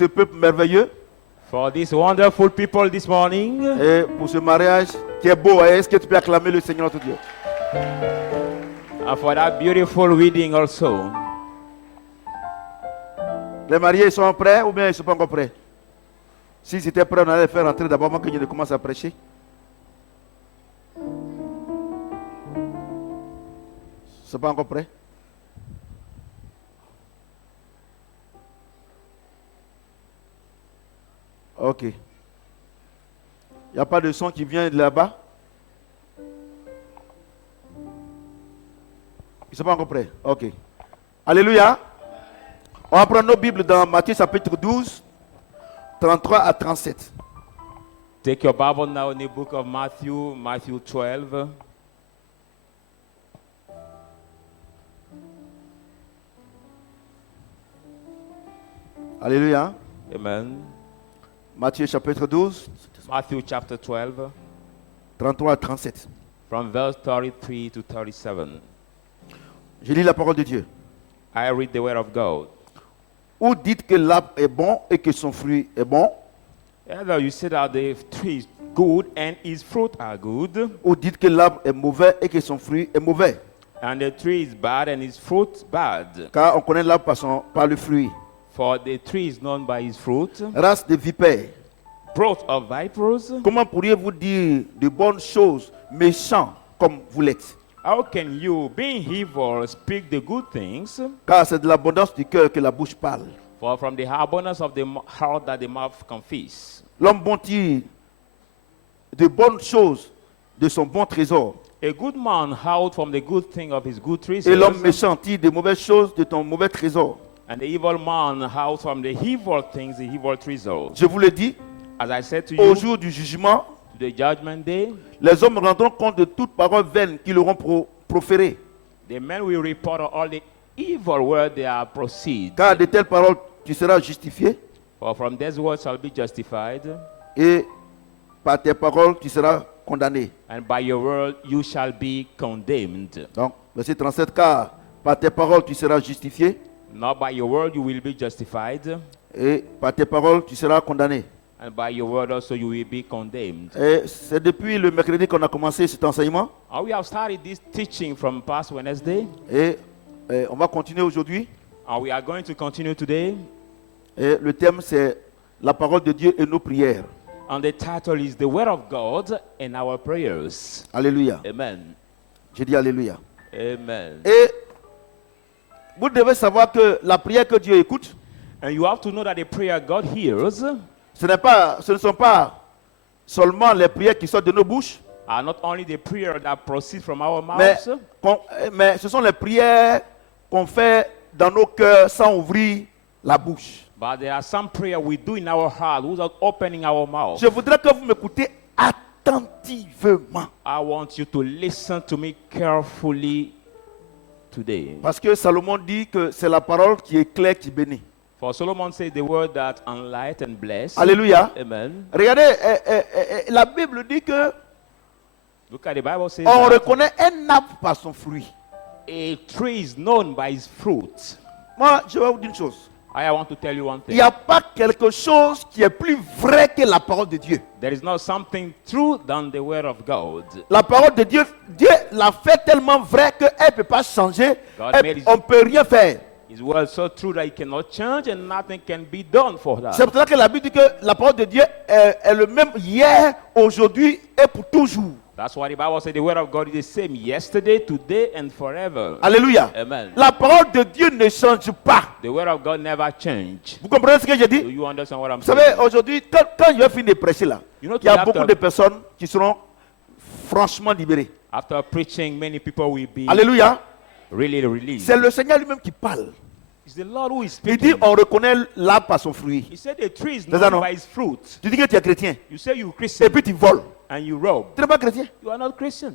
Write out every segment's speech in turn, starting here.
Ce peuple merveilleux. For this wonderful people this morning, Et pour ce mariage qui est beau, est-ce que tu peux acclamer le Seigneur notre Dieu? and for that beautiful wedding also. Les mariés sont prêts ou bien ils ne sont pas encore prêts? S'ils étaient prêts, on allait les faire rentrer d'abord avant que je ne commence à prêcher. Ils ne sont pas encore prêts? Ok. Il n'y a pas de son qui vient de là-bas? Ils ne sont pas encore prêts? Ok. Alléluia. On va prendre nos Bibles dans Matthieu chapitre 12, 33 à 37. Take your Bible now in the book of Matthew, Matthew 12. Alléluia. Amen. Matthieu chapitre 12, Matthew chapter 12, 33 à 37. from verse 33 to 37. Je lis la parole de Dieu. I read the word of God. Ou dites que l'arbre est bon et que son fruit est bon, Either you say that the tree is good and its fruit are good, ou dites que l'arbre est mauvais et que son fruit est mauvais. and the tree is bad and its fruit bad. Car on connaît l'arbre par le fruit. For the tree is known by its fruit. Race de vipères, Brood of vipers, comment pourriez-vous dire de bonnes choses méchants comme vous l'êtes? how can you, being evil, speak the good things? Car c'est de l'abondance du cœur que la bouche parle. For from the abundance of the heart that the mouth confess. L'homme bon tire de bonnes choses de son bon trésor. A good man out from the good thing of his good Et l'homme treasures, méchant tire de mauvaises choses de ton mauvais trésor. and the evil man out from the evil things, the evil treasures. Je vous le dis, As I said to au you, jour du jugement, to the judgment day, les hommes rendront compte de toute parole vaine qu'ils auront proférée. the men will report all the evil word they are proceed. Car de telles paroles, tu seras justifié, For from these words shall be justified, et par tes paroles, tu seras condamné. and by your word you shall be condemned. Donc, verset 37, car par tes paroles, tu seras justifié, Not by your word you will be justified, et par tes paroles, tu seras condamné. and by your word also you will be condemned. Et c'est depuis le mercredi qu'on a commencé cet enseignement, And we have started this teaching from past Wednesday, et on va continuer aujourd'hui. and we are going to continue today. Et le thème, c'est la parole de Dieu et nos prières. And the title is The Word of God and Our Prayers. Alléluia. Amen. J'ai dit Alléluia. Amen. Et vous devez savoir que la prière que Dieu écoute, And you have to know that the prayer God hears ce ne sont pas seulement les prières qui sortent de nos bouches, are not only the prayer that proceeds from our mais, mouths, mais ce sont les prières qu'on fait dans nos cœurs sans ouvrir la bouche. but there are some prayer we do in our heart without opening our mouth. Je voudrais que vous m'écoutez attentivement. I want you to listen to me carefully today. Parce que Salomon dit que c'est la parole qui éclaire, qui bénit. For Solomon says the word that enlighten and bless. Alléluia. Amen. Regardez, la Bible dit que Look at the Bible says on that reconnaît un arbre par son fruit. a tree is known by its fruit. Moi, je vais vous dire une chose. I want to tell you one Il thing. n'y a pas quelque chose qui est plus vrai que la parole de Dieu. There is not something true than the word of God. La parole de Dieu, Dieu l'a fait tellement vrai qu'elle ne peut pas changer. God made it- On ne peut rien faire. His word is so true that it cannot change and nothing can be done for C'est that. pour ça que la Bible dit que la parole de Dieu est le même hier, aujourd'hui et pour toujours. That's why the Bible says the word of God is the same yesterday, today, and forever. Alléluia. Amen. La parole de Dieu ne change pas. The word of God never change. Vous comprenez ce que j'ai Do dit? you understand what I'm Vous savez, saying? aujourd'hui, quand je vais finir de prêcher là, You know, il y a after- beaucoup de personnes qui seront franchement libérées. After preaching, many people will be Alléluia. really released. C'est le Seigneur lui-même qui parle. It's the Lord who is Il dit, speaking. on reconnaît l'arbre par son fruit. He said the tree is C'est ça, non? known by its fruit. Tu dis que tu es chrétien You say you et Christian puis tu voles. and you rob. Tu n'es pas chrétien. You are not Christian.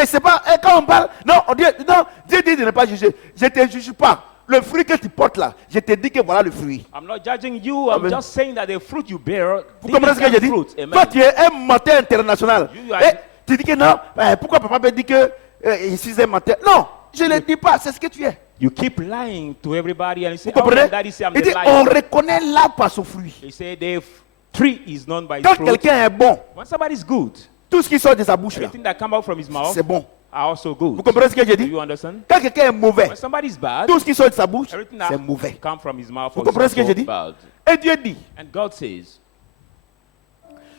Et c'est pas, et quand on parle, non, on dit, non, Dieu dit de ne pas juger. Je ne te juge pas. Le fruit que tu portes là, je te dis que voilà le fruit. I'm not judging you. I'm Amen. just saying that the fruit you bear, Vous this comprenez is ce que j'ai that dit? fruit. Amen. Toi, tu es un menteur international. You are- Et tu dis que non, pourquoi papa me dit que je suis un menteur? Non, je ne le dis pas, c'est ce que tu es. You keep lying to everybody and you say, Vous comprenez? oh, daddy say I'm Il the dit, on liar. reconnaît l'arbre par son fruit. He said the tree is known by its Quand fruit. quelqu'un est bon, When somebody is good, tout ce qui sort de sa bouche là, everything that comes out from his mouth c'est bon. are also good. Vous comprenez ce que j'ai Do dit? you understand? Quand quelqu'un est mauvais, When somebody is bad, tout ce qui sort de sa bouche, everything c'est that mauvais. comes from his mouth Vous is comprenez ce que also j'ai dit? bad. Et Dieu dit, And God says,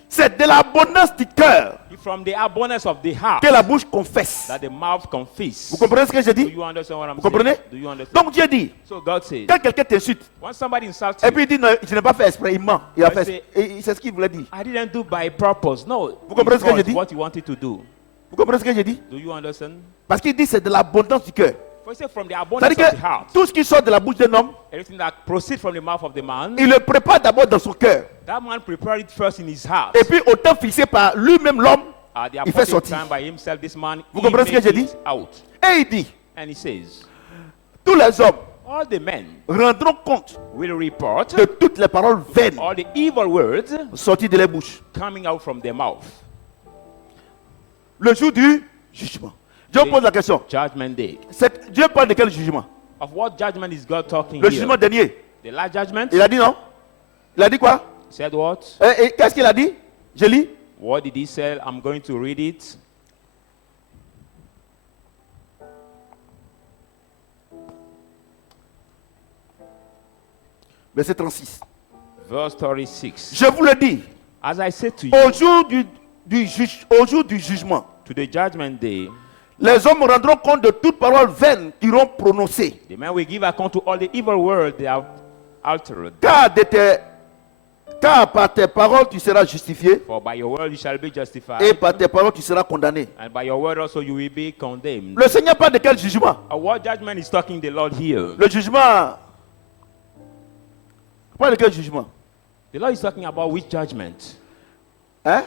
c'est de l'abondance du cœur from the abundance of the heart que la bouche confesse. that the mouth confesses. Vous comprenez ce que j'ai Do dit? you understand what I'm Vous comprenez? saying? Do you understand? Donc Dieu dit, So God says, quand quelqu'un t'insulte, when somebody insults et you, puis il dit, non, je n'ai pas fait exprès, il ment. Il a Ouais, fait, et c'est ce qu'il voulait dire. I didn't do by purpose. No, Vous comprenez ce que it's j'ai dit? what he wanted to do. Vous comprenez ce que j'ai dit? Do you understand? Parce qu'il dit, c'est de l'abondance du cœur. For he said, from the abundance C'est-à-dire of the que heart, tout ce qui sort de la bouche d'un homme, everything that proceeds from the mouth of the man, il le prépare d'abord dans son cœur. that man prepared it first in his heart. Et puis, au temps fixé par lui-même, l'homme, At the il fait appointed sortir. time by himself, this man, Vous he comprenez ce que makes j'ai dit? it out. Et il dit, And he says, tous les hommes all the men rendront compte will report de toutes les paroles vaines all the evil words sorties de leur bouche. coming out from their mouth. Le jour du jugement. Dieu pose la question. Judgment day. Dieu parle de quel jugement? Of what judgment is God talking Le here? jugement dernier. The last judgment? Il a dit non? Il a dit quoi? Said what? Et qu'est-ce qu'il a dit? Je lis. What did he say? I'm going to read it. Verset 36. Verse 36. Je vous le dis, As I said to you, au jour du jugement, to the judgment day, les hommes rendront compte de toute parole vaine qu'ils auront prononcée. the man will give account to all the evil words they have altered. Car par tes paroles tu seras justifié For by your word you shall be justified, et par tes paroles tu seras condamné. and by your word also you will be condemned. Le Seigneur parle de quel jugement? Of what judgment is talking the Lord here? Le jugement. Parle de quel jugement? The Lord is talking about which judgment? Hein?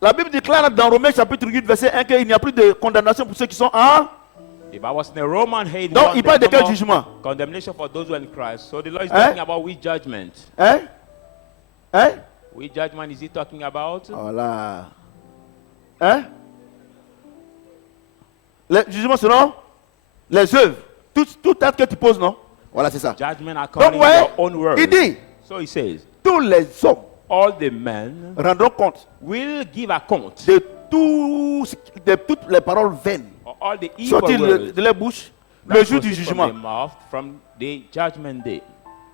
La Bible déclare dans Romains chapitre 8 verset 1 qu'il n'y a plus de condamnation pour ceux qui sont en. The Bible was in the Roman 8. Donc il parle de quel jugement? Condemnation for those who are in Christ. So the Lord is Hein? talking about which judgment? Hein? Hein? Which judgment is he talking about? Voilà. Hein? Les jugements seront les œuvres. Tout acte que tu poses, non? Voilà, c'est ça. Judgment Donc, according ouais, to your own words. il dit, So he says, tous les hommes all the men rendront compte will give account de toutes les paroles vaines of all the evil sorties words de leur bouche that le jour du proceed jugement. from their mouth from the judgment day.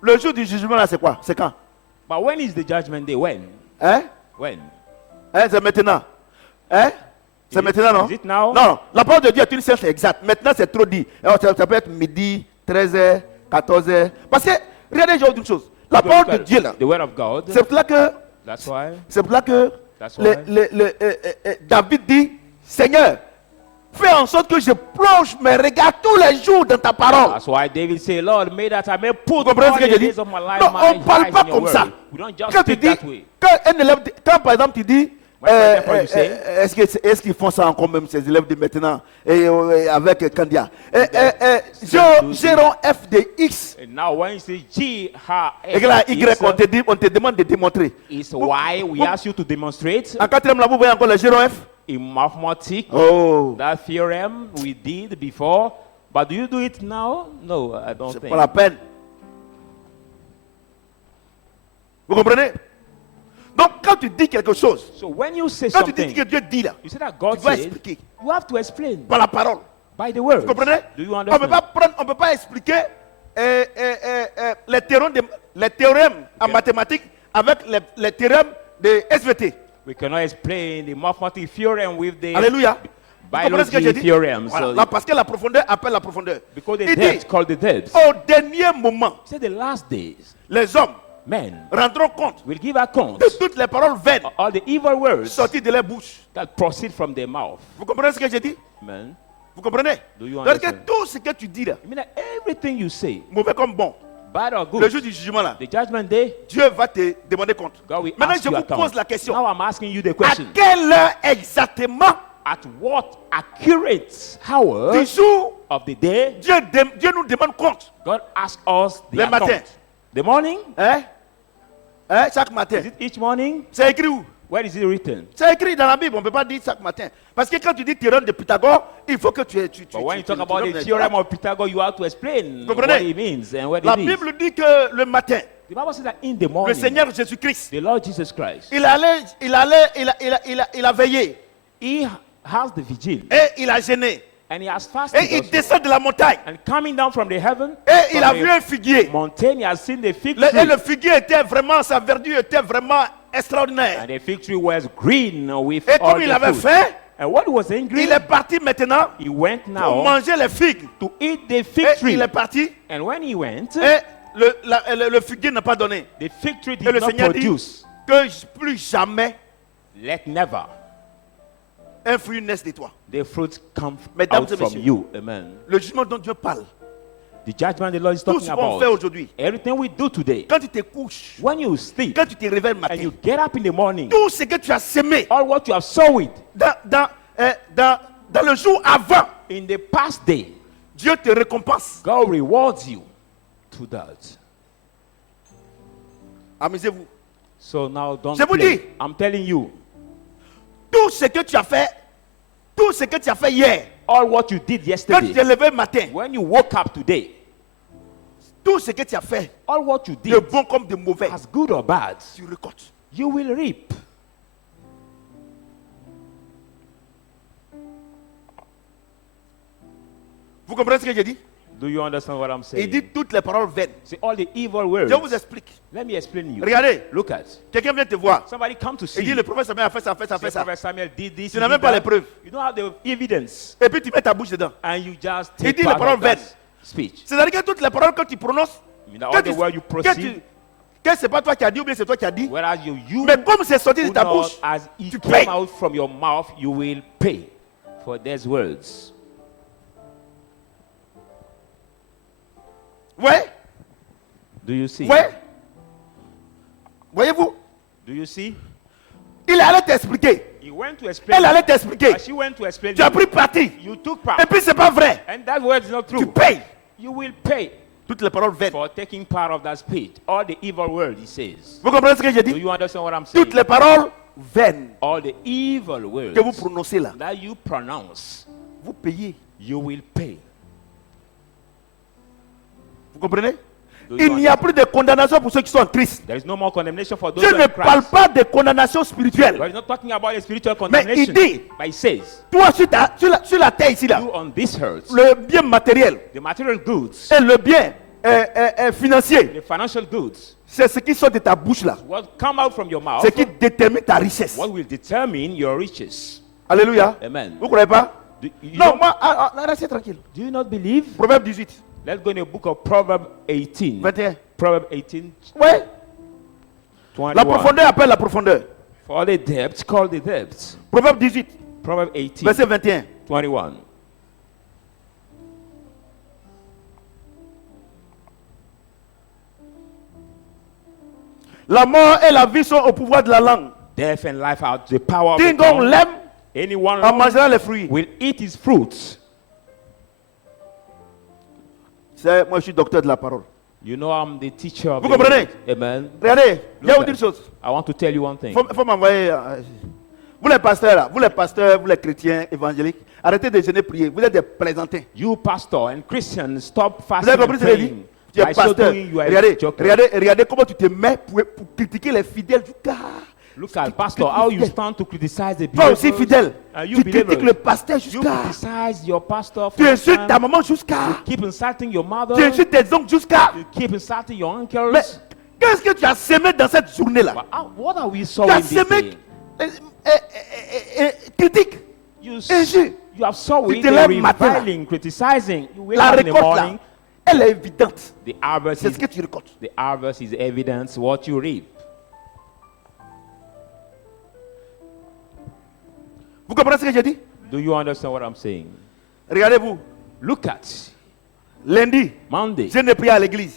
Le jour du jugement, là, c'est quoi? C'est quand? But when is the judgment day? When? Hein? When? Hein? C'est maintenant. Hein? C'est Is it- maintenant, non? is it now? Non, la parole de Dieu est une science exacte. Maintenant, c'est trop dit. Alors, ça peut être midi, 13h, 14h. Parce que, regardez, je vais vous dire une chose. La parole de Dieu, là, The word of God. c'est pour là que, That's why. That's why. David dit, Seigneur, fais en sorte que je plonge mes regards tous les jours dans ta parole. That's why David said, Lord, may that I may put Vous comprenez all ce que the je dis? days of my life Non, my on ne parle eyes pas in your comme ça. word. We don't just Quand tu speak dis, that way. quand par exemple tu dis, When, for example, you say, est-ce qu'ils font ça encore même ces élèves de maintenant et avec Candia? Géron F de X And now when you say G, H, et que la X, Y, on te demande de démontrer. is why we ask you to demonstrate En quatrième là, vous voyez encore le Géron F? in mathematics Oh, that theorem we did before. But do you do it now? No, I don't c'est think. pas la peine. Vous comprenez? Donc quand tu dis quelque chose, So when you say quand tu dis something, que Dieu dit là, you say that tu God vas said, expliquer you have to explain par la parole. by the word. Vous comprenez? Do you On ne understand? peut pas expliquer les théorèmes en mathématiques avec les théorèmes de SVT. We cannot explain the mathematical theorem with the Alléluia. Vous comprenez ce que j'ai biology dit? theorem. Voilà. So Là, parce que la profondeur appelle la profondeur. because the Il depth dit, called the depth. au dernier moment, Say the last days, les hommes men rendront compte will give account de toutes les paroles vaines of all the evil words sorties de leur bouche. that proceed from their mouth. Vous comprenez ce que j'ai dit? Amen. Vous comprenez? Do you Donc que understand? tout ce que tu dis là, I mean that everything you say, mauvais comme bon, bad or le good, jour du jugement là, the judgment day, Dieu va te demander compte. God will Maintenant, ask je you vous account. pose la question. Now I'm asking you the À question. quelle heure exactement At what accurate hour du jour of the day Dieu nous demande compte? God asks us the Le account? matin. The morning? Hein? Hein? Chaque matin. Is it each morning? C'est écrit où? Where is it written? C'est écrit dans la Bible, on ne peut pas dire chaque matin. Parce que quand tu dis théorème de Pythagore, il faut que tu But when you talk about donnes the les- theorem of Pythagoras, you have to explain Comprenez? what it means and what La it is. Bible dit que le matin, The Bible says that in the le morning, Seigneur Jésus-Christ, the Lord Jesus Christ, il a veillé he has the vigil et il a gêné. and he has fasted Et il also. descend de la montagne And coming down from the heaven, et il from a vu the un figuier. mountain, he has seen the fig Et tree. le figuier était vraiment, sa verdure était vraiment extraordinaire. And the fig tree was green with Et all comme il the avait fruit. faim, And what he was angry, il est parti maintenant he went pour now manger les figues. to eat the fig Et tree. il est parti And when he went, et le figuier n'a pas donné. the fig tree Et did le not Seigneur dit produce. que plus jamais Let never un fruit naisse de toi. the fruits come Mesdames out et from messieurs. you. Amen. Le jugement dont Dieu parle, The judgment the Lord is tout talking ce qu'on fait about. aujourd'hui, Everything we do today. quand tu te couches, When you sleep quand tu te réveilles le and matin, you get up in the morning, tout ce que tu as semé all what you have sowed dans le jour avant, in the past day, Dieu te récompense. God rewards you to that. Amusez-vous. So now don't Je vous play. dis. I'm telling you, Tout ce que tu as fait, tout ce que tu as fait hier, all what you did quand tu yesterday, t'es levé le matin, when you woke up today, tout ce que tu as fait, all what you de did, bon comme de mauvais, as good or bad, tu récoltes. you will reap. Vous comprenez ce que j'ai dit? Do you understand what I'm Il saying? dit toutes les paroles vaines. See, all the evil words. Je vous explique. Let me explain you. Regardez, Look at. quelqu'un vient te voir. Somebody come to see Il dit you. le prophète Samuel a fait ça, fait ça, Say, fait ça. Prophet Samuel did this. Tu he n'as did même pas les that. preuves. You don't have the evidence. Et puis tu mets ta bouche dedans. And you just Il take dit les part paroles of that vaines. speech. C'est-à-dire que toutes les paroles que tu prononces, I mean, all the word you proceed, que c'est pas toi qui as dit ou bien c'est toi qui as dit, whereas you mais comme c'est sorti de do ta not, bouche, as it tu came payes. out from your mouth, you will pay for these words. Ouais, Do you see? ouais. Voyez-vous, Do you see? il allait t'expliquer. He went to explain. Elle allait t'expliquer. As she went to explain, Tu as pris parti. you took Et part. puis c'est pas vrai. And that word is not Tu true. payes. You will pay Toutes les paroles vaines. for taking part of that speech. All the evil word, he says. Vous comprenez ce que j'ai Do dit? you understand what I'm saying? Toutes les paroles vaines All the evil words que vous prononcez là, that you pronounce, vous payez. you will pay. Vous comprenez? Do you Il n'y a plus de condamnation pour ceux qui sont tristes. There is no more condemnation for those Dieu who ne are in parle Christ. pas de condamnation spirituelle. God is not talking about a spiritual Mais il condemnation. dit- But he says, Toi, sur la terre ici, là, you on this earth, le bien matériel the material goods, et le bien financier, the financial goods, c'est ce qui sort de ta bouche là. what come out from your mouth, Ce qui détermine ta richesse. what will determine your riches. Alléluia. Amen. Vous ne croyez pas? Non, moi, restez tranquille. Do you not believe? Proverbe 18, Let's go in the book of Proverbs 18. 21. Proverbs 18, Ouais. 21. La profondeur appelle la profondeur. For the depths, call the depths. Proverbe 18, Proverbs 18, verset 21. 21. La mort et la vie sont au pouvoir de la langue. Death and life are the power of the Quiconque tongue. l'aime Anyone en mangera les fruits. will eat his fruits. Moi, je suis docteur de la parole. You know I'm the teacher of Vous the comprenez? word. Amen. Regardez, je vais Look vous dire une chose. I want to tell you one thing. Il faut m'envoyer. Vous les pasteurs là, vous les chrétiens évangéliques, arrêtez de jeûner prier. Vous êtes des plaisantins. You pastor and Christians, stop Vous fasting avez and compris ce que je dis? praying. Tu es By so pasteur. doing, you are a Regardez, joker. regardez comment tu te mets pour critiquer les fidèles du gars. Look at pastor, how you stand to criticize the Toi believers. aussi fidèle. You Tu critiques believers. le pasteur You jusqu'à. criticize your pastor. Tu for insultes time. ta maman jusqu'à. You keep insulting your mother. Tu insultes tes oncles jusqu'à. You keep insulting your uncles. Mais qu'est-ce que tu as semé dans cette journée-là? But what are we Tu sowing as this semé day? critique. You injure. have sowing Tu te the lèves matin, là. reviling, criticizing. You wake La up in the récolte là, morning. elle est évidente. The harvest C'est is ce que tu récoltes. the harvest is evidence what you reap. Vous comprenez ce que j'ai dit? Do you understand what I'm saying? Regardez-vous. Look at Lundi, Monday. je ne prie à l'église.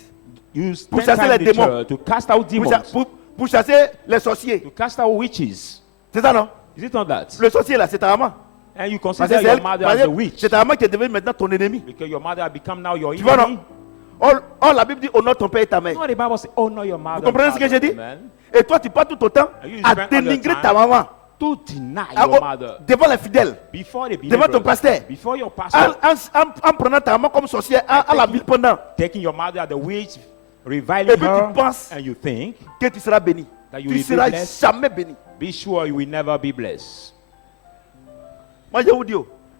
You Pour spend chasser time in les the démons. church to cast out Pour, demons, pour chasser les sorciers. to cast out witches. C'est ça, non? Is it not that? Le sorcier là, c'est ta maman. And you Parce consider que c'est your elle- mother parce as a que witch c'est ta maman qui est devenue maintenant ton ennemi. because your mother has become now your Tu vois, non? enemy. Oh, la Bible dit honore ton père et ta mère. No, the Bible says, "Oh no, your mother." Vous comprenez ce que father." j'ai dit? Amen. Et toi, tu passes tout autant And you à spend all your dénigrer time ta maman to deny à- your mother devant les fidèles, before the devant ton believers, pasteur, before your pastor, en prenant ta maman comme sorcière, à la ville pendant taking your mother as the witch, reviling Et puis tu her, penses and you think que tu seras béni. that you Tu will be seras blessed. jamais béni. Be sure you will never be blessed. Moi, je vous dis,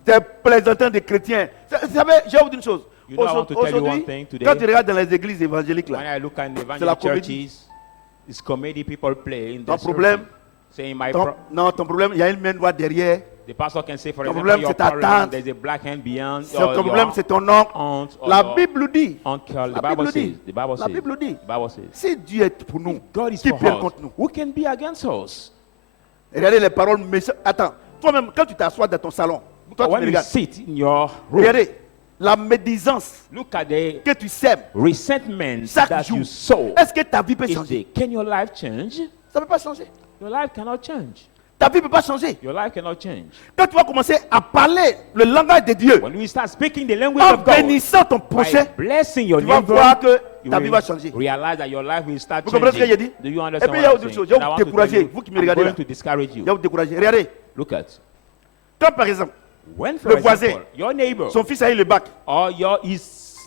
c'est plaisantin des chrétiens. Vous savez, je vais vous dire une chose. You know, I want to tell you one Aujourd'hui, thing today. quand tu regardes dans les églises évangéliques, When là, I look at the C'est la evangelical comédie. churches, it's comedy people play in ton the problème, saying my ton problème, il y a une main droite derrière. the pastor can say, for Ton example, problème, your c'est ta parent, tante. there's a black hand beyond, Ton or problème, your c'est ton oncle. aunt, or La your Bible dit, uncle. La The Bible Bible says, dit, the Bible la says, Bible dit, the Bible says, si Dieu est pour nous, God is qui for peut us. contre nous? Who can be against us? Regardez les paroles méchantes. Attends, toi-même, quand tu t'assois dans ton salon, toi, tu When me you regardes. sit in your room, Regardez, la médisance look at the que tu sèmes resentment chaque that jour. you sow. Est-ce que ta vie peut Is changer? there. Can your life change? Ça ne peut pas changer. Your life cannot change. Ta vie ne peut pas changer. Your life cannot change. Quand tu vas commencer à parler le langage de Dieu, When we start speaking the language en of God, bénissant ton prochain, by blessing your tu vas neighbor, voir que you ta vie va will changer. realize that your life will start Vous comprenez ce que j'ai changing. dit? Do you Et understand puis il y a what autre I'm chose. saying? Je And I vais want vous to tell décourager. you, Vous qui me I'm regardez going là. to discourage Je you. vais vous décourager. Regardez, Look at. quand par exemple, When, for Le voisin, example, your neighbor son fils a eu le bac, or your his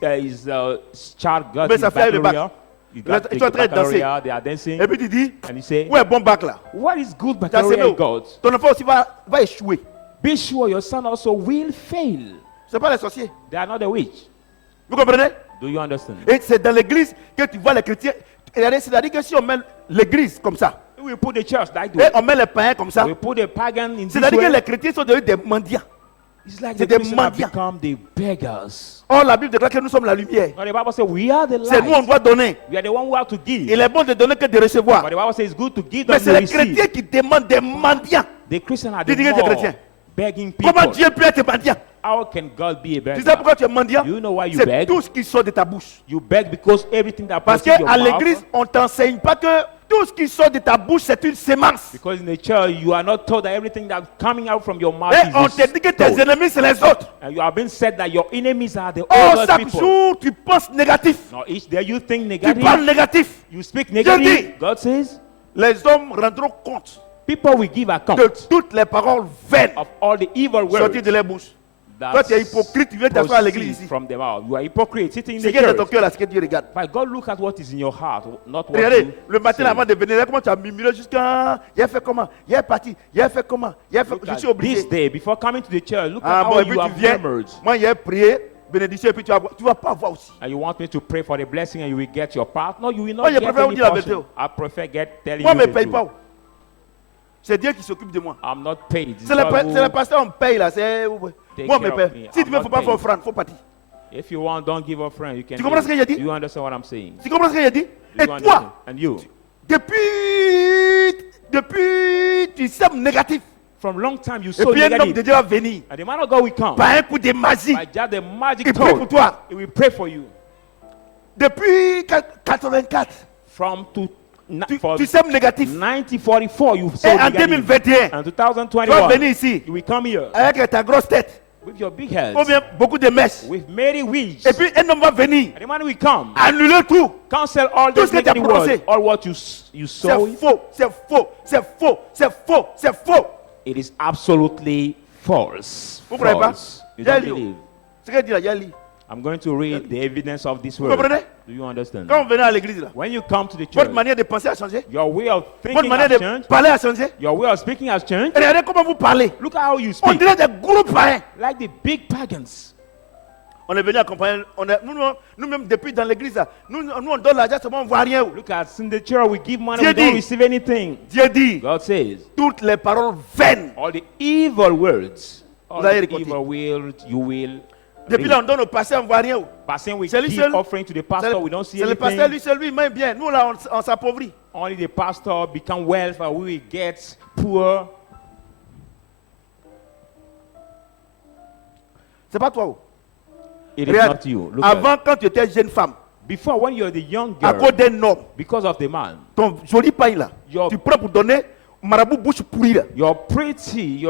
child got Mais his ça fait le bac. baccalaureate, you Ils got sont en train de danser. baccalaureate, they are dancing, et puis tu dis, and you say, où est bon bac là? what is good Tu as semé baccalaureate où? got? Ton enfant aussi va échouer. Be sure your son also will fail. Ce n'est pas les sorciers. They are not a witch. Vous comprenez? Do you understand? Et c'est dans l'église que tu vois les chrétiens. Regardez, c'est-à-dire que si on met l'église comme ça, We put the church that et way. on met les païens comme ça, We put the pagan in this c'est-à-dire que way. les chrétiens sont devenus des mendiants. It's like c'est the des Christians have mendiants. become the beggars. Or, la Bible déclare que nous sommes la lumière. Now the Bible says we are the C'est nous, on light. doit donner. We are the one who have to give. Il est bon de donner que de recevoir. But the Bible says it's good to give Mais than c'est to les chrétiens receive. qui demandent des mendiants. The Christians are Dis-le the des more chrétiens. begging Comment people. Dieu peut être mendiant? How can God be a Tu sais beggar? pourquoi tu es mendiant? You know why you C'est beg? tout ce qui sort de ta bouche. You beg because everything that Parce passes your qu'à mouth. l'église, on ne t'enseigne pas que tout ce qui sort de ta bouche, c'est une sémence. Because in the church, you are not told that everything that's coming out from your mouth Et on is te dit que tes told. ennemis, c'est les autres. And you have been said that your enemies are the Oh, other chaque people. jour, tu penses négatif. Now each day you think Tu parles negative. négatif. You speak dis- negative. God says Les hommes rendront compte people will give de account toutes les paroles vaines of all the evil words sorties de leur bouche. that Toi, tu es hypocrite, tu viens t'asseoir à l'église proceed ici. from the mouth. You are hypocrite sitting in Ce the qui est dans ton church. cœur, là, ce que Dieu regarde. But God look at what is in your heart, not what Regardez, you le matin say. avant de venir, là, comment tu as murmuré jusqu'à. Il a fait comment? Il est parti. Il a fait comment? Il a fait. Look Je at suis obligé. this day, before coming to the church, look Ah at bon, how et puis you tu have viens. murmured. Moi, il a prié, bénédiction, et puis tu vas pas voir aussi. And you want me to pray for the blessing and you will get your part? No, you will not Moi, je get préfère vous any dire la portion. vérité. I prefer telling Moi, you je ne the paye truth. pas. C'est Dieu qui s'occupe de moi. I'm not paid. It's C'est le, God c'est le who- pasteur, on paye là. C'est. Take Moi, care je of paye. me. Si tu I'm veux, not faut pas paid. faire offrande, faut partir. If you want, don't give a friend. You can. Tu comprends ce que j'ai dit? Do you understand what I'm saying? Tu comprends ce que j'ai dit? Do Et you understand? toi, And you, depuis, tu sèmes négatif. from long time you Et so puis un homme de negative. Dieu va venir. And the man of God will come. Par un coup de magie. By just the magic Il prie pour tool, toi. he will pray for you. Depuis 84, From to tu sèmes négatif. 1944, you so Et en negative. 2021, And tu vas 2021, venir ici you will come here avec ta grosse tête. with your big head, Ou bien beaucoup de mèches. with many wigs. Et puis un homme va venir And the man will come, annuler tout. cancel all Tout the ce que tu as negative words, prononcé. all what you C'est sow. faux, c'est faux, c'est faux, c'est faux, c'est faux. It is absolutely false. Vous comprenez pas? False. You J'ai don't lu. believe. Ce qu'il dit là, il y a lu. I'm going to read the evidence of this Vous word. comprenez? Do you understand? Quand vous venez à l'église là, When you come to the church, votre manière de penser a changé. your way of Votre thinking manière has de changed. parler a changé. Your way of speaking has changed. Et regardez comment vous parlez. Look at how you On speak. dirait des gros païens. Like the big pagans. On est venu accompagner. Nous-mêmes, depuis dans l'église, là, nous on donne l'argent, seulement on ne voit rien. Look at in the church, we give money, Dieu we don't dit. receive anything. Dieu dit, God says, toutes les paroles vaines. all the evil words, all Vous allez the récolter. evil words, you will Depuis reap. là, on donne au pasteur, on ne voit rien. But saying we C'est lui keep seul. offering to the pastor, we don't see C'est le pasteur, anything. lui seul, lui, il m'aime bien. Nous, là, on s'appauvrit. Only the pastor become wealthy, and we will get poor. C'est pas toi. It is Regarde, not you. Look at avant, quand tu étais jeune femme, before, when you're the young à girl, cause d'un homme, because of the man, ton joli pain là, Yo. tu prends pour donner marabout bouche pourrie là. you're pretty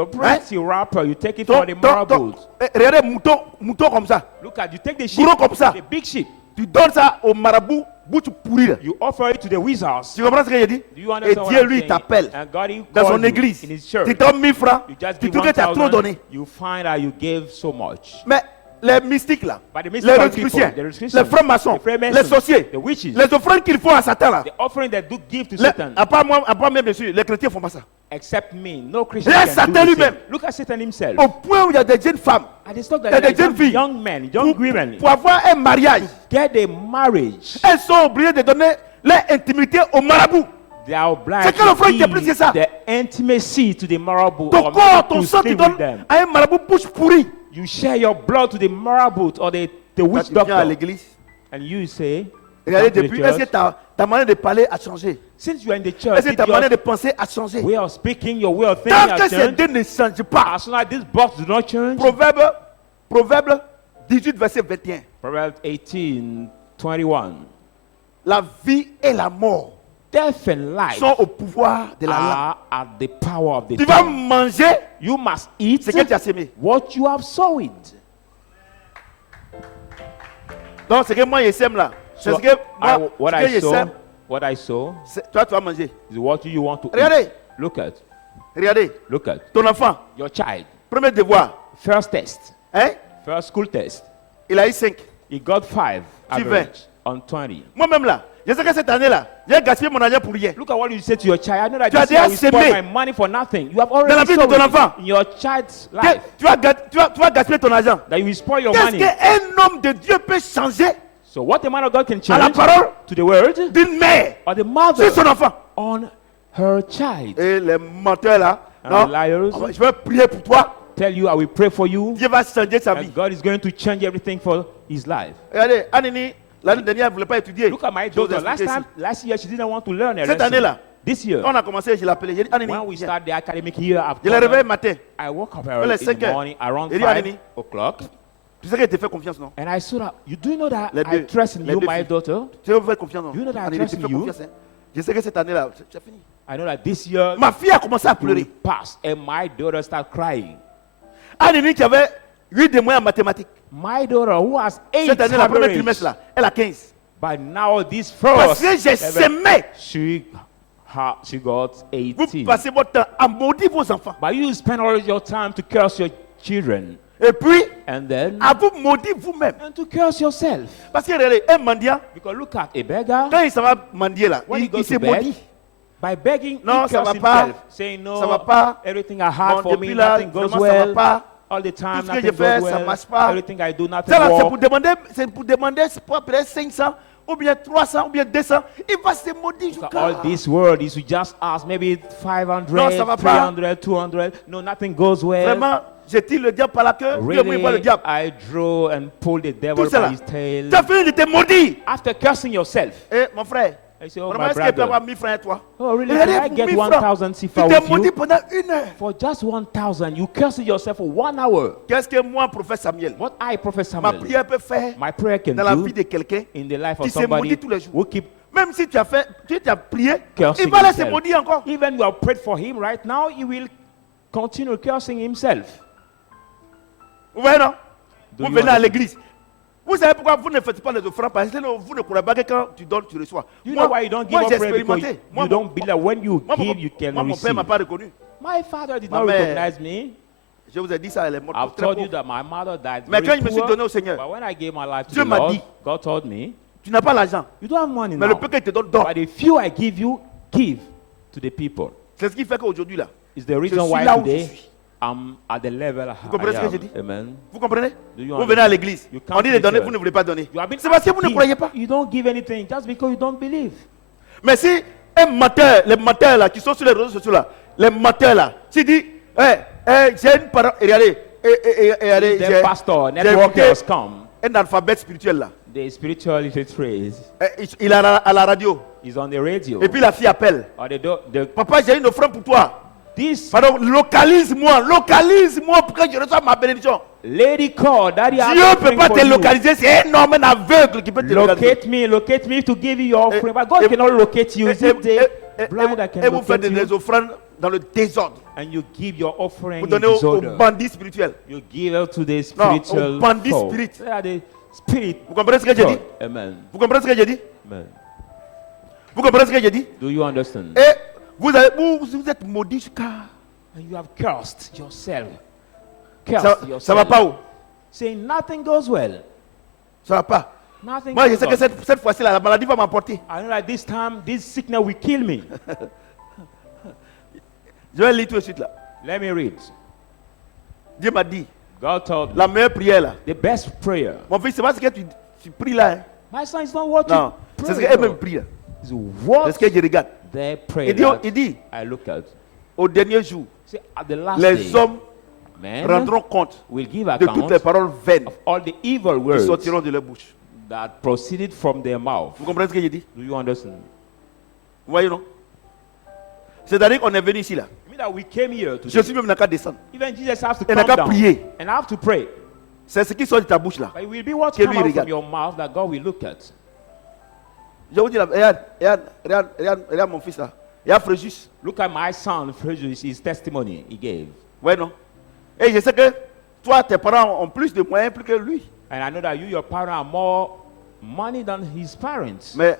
rapper, you take it for the Ton- marbles. regardez, mouton comme ça. Look at, you take the sheep, Gros comme ça. the big sheep, Tu donnes ça au marabout bouche pourrie. Là. You offer it to the wizards. Tu comprends ce que j'ai dit? Do you Et understand what Dieu, I'm lui, saying? t'appelle And God, he dans calls son you église. in his church. Tu donnes 1000 francs. You just Tu give trouves que tu as trop 1,000. donné. You find that you gave so much. Mais les mystiques là, But the les mystical rosicruciens, people, the Rosicrucians, les francs-maçons, the Freemasons, les sorciers, the witches, les offrandes qu'ils font à Satan là. the offering that do give to Les- Satan, à part moi, bien sûr, les chrétiens font pas ça. except me, no Christian Laisse can do Satan the lui-même. same. Look at Satan himself. Au point où il y a des jeunes femmes And it's not il y a that des jeunes filles young men, young women, pour avoir un mariage, get a marriage. elles sont obligées de donner leur intimité au marabout. They are obliged C'est quel offrande qui est to plus que give ça? the intimacy to the marabout Ton or corps, maybe ton to sang, tu sleep donnes with them. à un marabout bouche pourrie. You share your blood to the marabout or the Quand witch tu viens à doctor, l'église, and you say, regardez come to the depuis, est-ce que church, ta manière de parler a changé? since you are in the church, Est-ce que did ta manière your de penser a changé? way of speaking, your way of thinking Tant has que ces changed? deux ne changent pas, As soon as this box do not change, Proverbe 18, verset 21. Proverbs 18:21, La vie et la mort death and life sont au pouvoir de la langue. are at the power of the Tu vas tongue. manger You must eat ce que tu as semé. what you have sowed. Donc, ce que moi je sème là, c'est So ce que moi, what ce que je sème, what I sow toi tu vas manger. is what you want to Regardez, eat. regardez, Look at ton enfant, your child. premier devoir, First test, hein? first school test. Il a eu 5. He got 5 Tu average on 20. Moi-même là, je sais que cette année là, j'ai gaspillé mon argent pour rien. Look at what you say to your child. I know that Tu as this year déjà we spoil semé my money for nothing. You have dans la already vie de sowed ton it enfant. in your child's Que life. tu vas gaspiller ton argent. That you will spoil your Qu'est-ce money. qu'un homme de Dieu peut changer So what the man of God can à la change parole to the word d'une mère or the mother sur son enfant? on her child. Et les menteurs là, And non, the liars je vais prier pour toi. tell you, I will pray for you. Dieu va changer sa vie. And God is going to change everything for his life. Regardez, Anini, l'année dernière, elle ne voulait pas étudier. Look at my Je vais vous daughter. expliquer Last year, she didn't want to learn a Cette lesson. année-là, This year, quand on a commencé, je l'ai appelé. J'ai dit, Anini, when we viens. start the academic year, Je l'ai réveillé matin. I woke up les early in 5 the heures. morning around Il dit, 5 Anani, o'clock. Tu sais qu'elle te fait confiance, non? And I saw that. You do know that Les I deux- trust in les you, deux my filles. daughter. Tu sais que vous faites confiance, non? You know that I Anini, trust tu in fais you. confiance, hein? Je sais que cette année-là, tu as fini. I know that this year Ma fille a commencé à you will pleurer. pass, and my daughter start crying. Anini qui avait 8 de moins en mathématiques. My daughter, who has 8 Cette année, la première average, trimestre, là, elle a 15. but now this Parce first, que j'ai semé. she got Vous 18. passez votre temps à maudire vos enfants. But you spend all your time to curse your children, Et puis, and then à vous maudire vous-même. and to curse yourself. Parce que regardez, un mendiant, Because look at a beggar. quand il s'en va mendier là, When he il goes s'est to bed, maudit. by begging, Non, he ça curses va pas. himself, saying no, Ça va pas. everything I had Bon, for me, depuis là, nothing goes vraiment, ça va well. pas. All the time, Tout ce que nothing je fais, goes ça well. marche pas. Everything I do, nothing Ça là, works. c'est pour demander c'est pas peut-être 500, ou bien 300, ou bien 200. Il va se maudire So jusqu'à... all this world is to just ask maybe 500, Non, ça va pas. 300, 200. No, nothing goes well. Vraiment, je tire le diable par la queue, Dieu me voit le Really, diable. I draw and pull the devil Tout cela. by his tail. Tu as fini de te maudire. After cursing yourself, Eh, mon frère, I say, oh, vraiment, my est-ce qu'il peut avoir brother. 1000 francs à toi? Oh, really? Regardez, Can I get 1000 francs. 1,000 Tu sifa t'es with maudit you? pendant 1 heure. For just 1,000, you curse yourself for 1 hour. Qu'est-ce que moi, prophète Samuel, What I, Prophet ma Samuel, prière peut faire my prayer can dans la do vie de quelqu'un in the life qui of se somebody maudit tous les jours? who keep Même si tu as fait, tu as prié, cursing il va laisser himself. maudire encore. Even you have prayed for him right now, he will continue cursing himself. Vous voyez, non? Do Vous you venez à understand? l'église. Vous savez pourquoi vous ne faites pas les offrandes? Parce que vous ne croyez pas que quand tu donnes, tu reçois. You know why you don't give moi up j'ai prayer? Because expérimenté. you don't believe that when you moi, give, you can moi, mon père receive. ne m'a pas reconnu. My father did Ma not mère- recognize me. Je vous ai dit ça, elle est morte. I've très told you pauvre. that my mother died Mais very quand je me suis poor. donné au Seigneur, But when I gave my life to Dieu the m'a Lord, dit, God told me, tu n'as pas l'argent. you don't have money Mais now. le peu que je te donne, donne. But the few I give you, give to the people. C'est ce qui fait qu'aujourd'hui, là, It's the reason suis why là où je today suis. I'm at the level I comprenez ce que j'ai am. dit? Amen. vous comprenez? Do you Vous venez à understand? l'église. You come On dit to de the donner, church. vous ne voulez pas donner. You have been C'est parce que vous ne give. croyez pas. You don't give anything just because you don't believe. Mais si un menteur, les menteurs là, qui sont sur les réseaux sociaux là, les menteurs là, s'il dit, j'ai une parole, et regardez, regardez, The pastor, j'ai networkers écouté come. un alphabet spirituel là. The spiritual literates Il est à la radio. is on the radio. Et puis la fille appelle. Or the Papa, j'ai une offrande pour toi. this Pardon, localise-moi pour que je reçoive ma bénédiction. lady called, Daddy, I'm Dieu ne peut praying pas for te you. localiser, c'est un homme, un aveugle qui peut te localiser. Locate me to give you your offering. But God et- cannot locate you. Is it the blind that Et can vous faites locate des you? offrandes dans le désordre. And you give your offering Vous in donnez aux disorder. bandits spirituels. You give it to the Non, spiritual aux bandits foe. spirituels. They are the spirit. Vous comprenez ce que j'ai dit? Amen. Vous comprenez ce que j'ai dit? Amen. Vous comprenez ce que j'ai dit? Do you understand? Et vous êtes maudits jusqu'à... And you have cursed yourself. Ça, Cursed ça yourself. va pas où? Saying nothing goes well. Ça va pas. Nothing Moi, je goes sais que well. cette fois-ci, la maladie va m'emporter. I know that this time, this sickness will kill me. Je vais lire tout de suite là. Let me read. Dieu m'a dit, God told me la meilleure prière là. the best prayer. Mon fils, c'est pas ce que tu pries là. Hein. My son is not what Non, you c'est ce pray qu'elle-même for. prie là. It's C'est what ce que je regarde. they pray. Il dit, I look at. au dernier jour, See, at the last les day, hommes men rendront compte will give de toutes account les paroles vaines of all the evil qui words sortiront de leur bouche. that proceeded from their mouth. Vous comprenez ce que je dis? Do you understand? Vous voyez, non? C'est-à-dire qu'on est venu ici là. I mean that we came here Je today. suis même dans qu'à descendre. Even Jesus has to Et n'a come qu'à down prier. and I have to pray. C'est ce qui sort de ta bouche là. But it will be what Que comes lui out regarde. from your mouth that God will look at. Je vous dis là, regarde mon fils là. Il y a Fréjus. Look at my son, his testimony he gave. Ouais, non? Et je sais que toi, tes parents ont plus de moyens plus que lui. And I know that you, your parents, are more money than his parents. Mais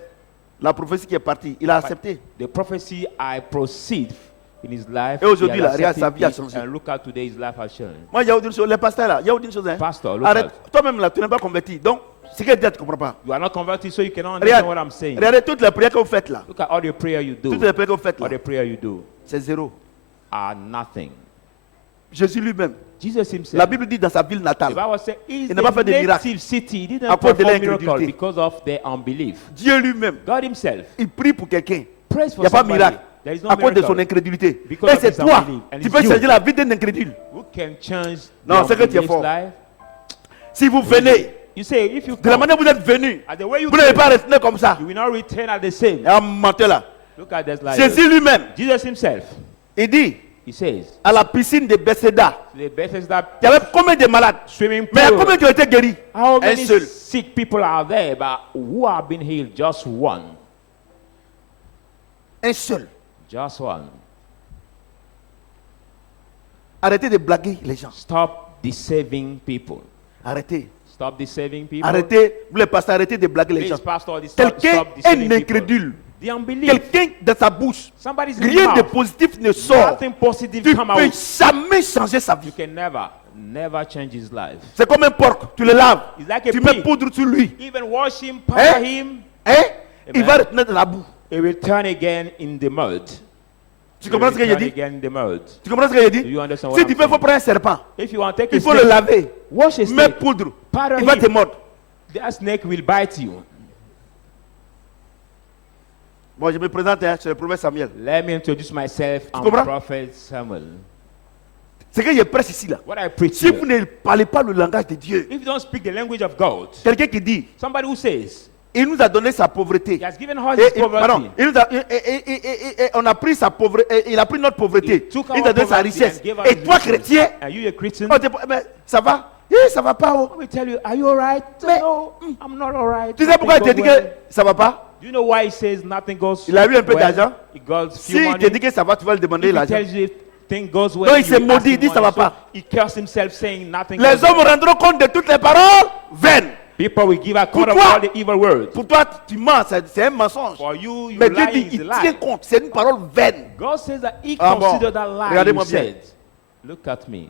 la prophétie qui est partie, il a But accepté. the prophecy I proceed in his life. Et aujourd'hui, he là, has regarde, sa accepted vie a it, changé. and look at today, his life has changed. Moi, il y a une chose, les pasteurs là, il y a une chose. Hein. Pastor, look Arrête, at. toi-même là, tu n'es pas converti. Donc, ce que dit, tu ne comprends pas. You are not converted, so you cannot understand what I'm saying. Regardez toutes les prières que vous faites là. Look at all the prayer you do. Toutes les prières que vous faites là, All the prayer you do c'est zéro. are nothing. Jésus lui-même, Jesus himself. la Bible dit dans sa ville The natale, Bible says Il he's n'a pas fait the de miracle. native city. He didn't À cause de perform miracle l'incrédulité. because of their unbelief. Dieu lui-même, God himself il prie pour quelqu'un. prays Il for n'y a pas de somebody. miracle. There is no À cause de son miracle. incrédulité. Because Et of c'est his toi, unbelief. And tu it's peux you. changer la vie d'un incrédule. Who can change Non, the c'est que tu es unbelief's fort. life? Si vous venez, You say if you de la come, manière dont vous êtes venu, at the way you vous n'allez came, pas rester comme ça. you will not return at the same. Il y a un menteur là. Look at this life. Jésus lui-même, Jesus himself, il dit he says, à la piscine de Bethesda, the Bethesda il y avait combien de malades? swimming Mais il y a pool. combien qui ont été guéris? How Un many seul. sick people are there, but who have been healed? Just one. Un seul. Just one. Arrêtez de blaguer les gens. Stop deceiving people. Arrêtez. Stop deceiving people. Arrêtez, vous les pasteurs, arrêtez de blaguer les Please, gens. pastor, stop Quelqu'un est deceiving un people. incrédule. The unbelief. Quelqu'un dans sa bouche, Somebody's in rien the de mouth. positif ne sort. Nothing positive Tu ne come peux out. jamais changer sa vie. You can never change his life. C'est comme un porc, tu le laves, It's like a tu mets pig. poudre sur lui. Even wash him, powder him, Hein? Il Amen. va retourner dans la boue. he will turn again in the mud. Tu He comprends will ce que j'ai turn dit? again in the mud. Tu comprends ce que j'ai Do dit? you understand what Si I'm tu veux, il faut saying? prendre un serpent. If you want to take a Il faut le snake, laver. wash a Mets snake. poudre. Powder Il va him. te mordre. That snake will bite you. Bon, je me présente, hein, c'est le prophète Samuel. Let me introduce myself. I'm comprends? Prophet Samuel. Ce que je prêche ici là. What I preach Si here. vous ne parlez pas le langage de Dieu, If you don't speak the language of God, quelqu'un qui dit, somebody who says il nous a donné sa pauvreté. he has given us his Pardon, poverty, il nous a, on a pris sa pauvreté, il a pris notre pauvreté, He took il nous a our donné sa poverty richesse. and gave us Et his toi, riches. chrétien, Are you a Christian? oh, mais ça va? Ça va pas. Oh. I will tell you, are you alright? Mais- No, I'm not alright. Tu sais pourquoi il te dit que ça va pas? Do you know why he says nothing goes Il a eu un peu well? d'argent. He got few Si il money. te dit que ça va, tu vas lui demander If he l'argent. tells you thing goes well, Donc, il you s'est ask maudit, him il dit, ça money. va pas. So he cursed himself saying nothing Les goes hommes well. rendront compte de toutes les paroles vaines. People will give account of Pourquoi? all the evil words. Pour toi, tu mens, c'est un mensonge. For you, you Mais Dieu lying dit, is il a tient lie. compte, c'est une parole vaine. God says that he Ah bon. considered that lie Regardez-moi you bien. said. Look at me.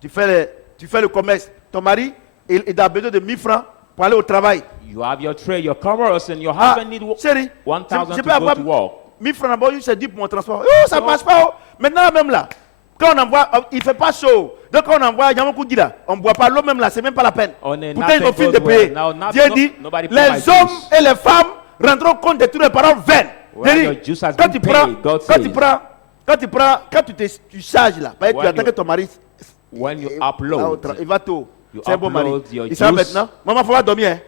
Tu fais le commerce. Ton mari, il a besoin de 1000 francs pour aller au travail. You have your trade, your commerce, and your Ah, husband need chérie, 1,000 je to peux avoir go to work. 1000 francs d'abord, c'est dit pour mon transport. Oh, ça ne marche pas. Oh. Maintenant, même là, quand on envoie, il ne fait pas chaud. Donc, quand on envoie, il y a beaucoup de là. On ne boit pas l'eau même là, c'est même pas la peine. On est Pourtant, ils ont nothing fini de goes well. payer. Now, not- Dieu no- dit, nobody pay les my hommes dues. et les femmes rendront compte de toutes les paroles vaines. Well, Dieu your dit, juice has quand been tu prends, paid, God quand tu says. prends, quand tu charges là, parce que tu When attends you- que ton mari, When you va upload, il va tôt. You C'est un bon mari. upload your Il sera juice. maintenant. Maman, il faut pas dormir. Hein.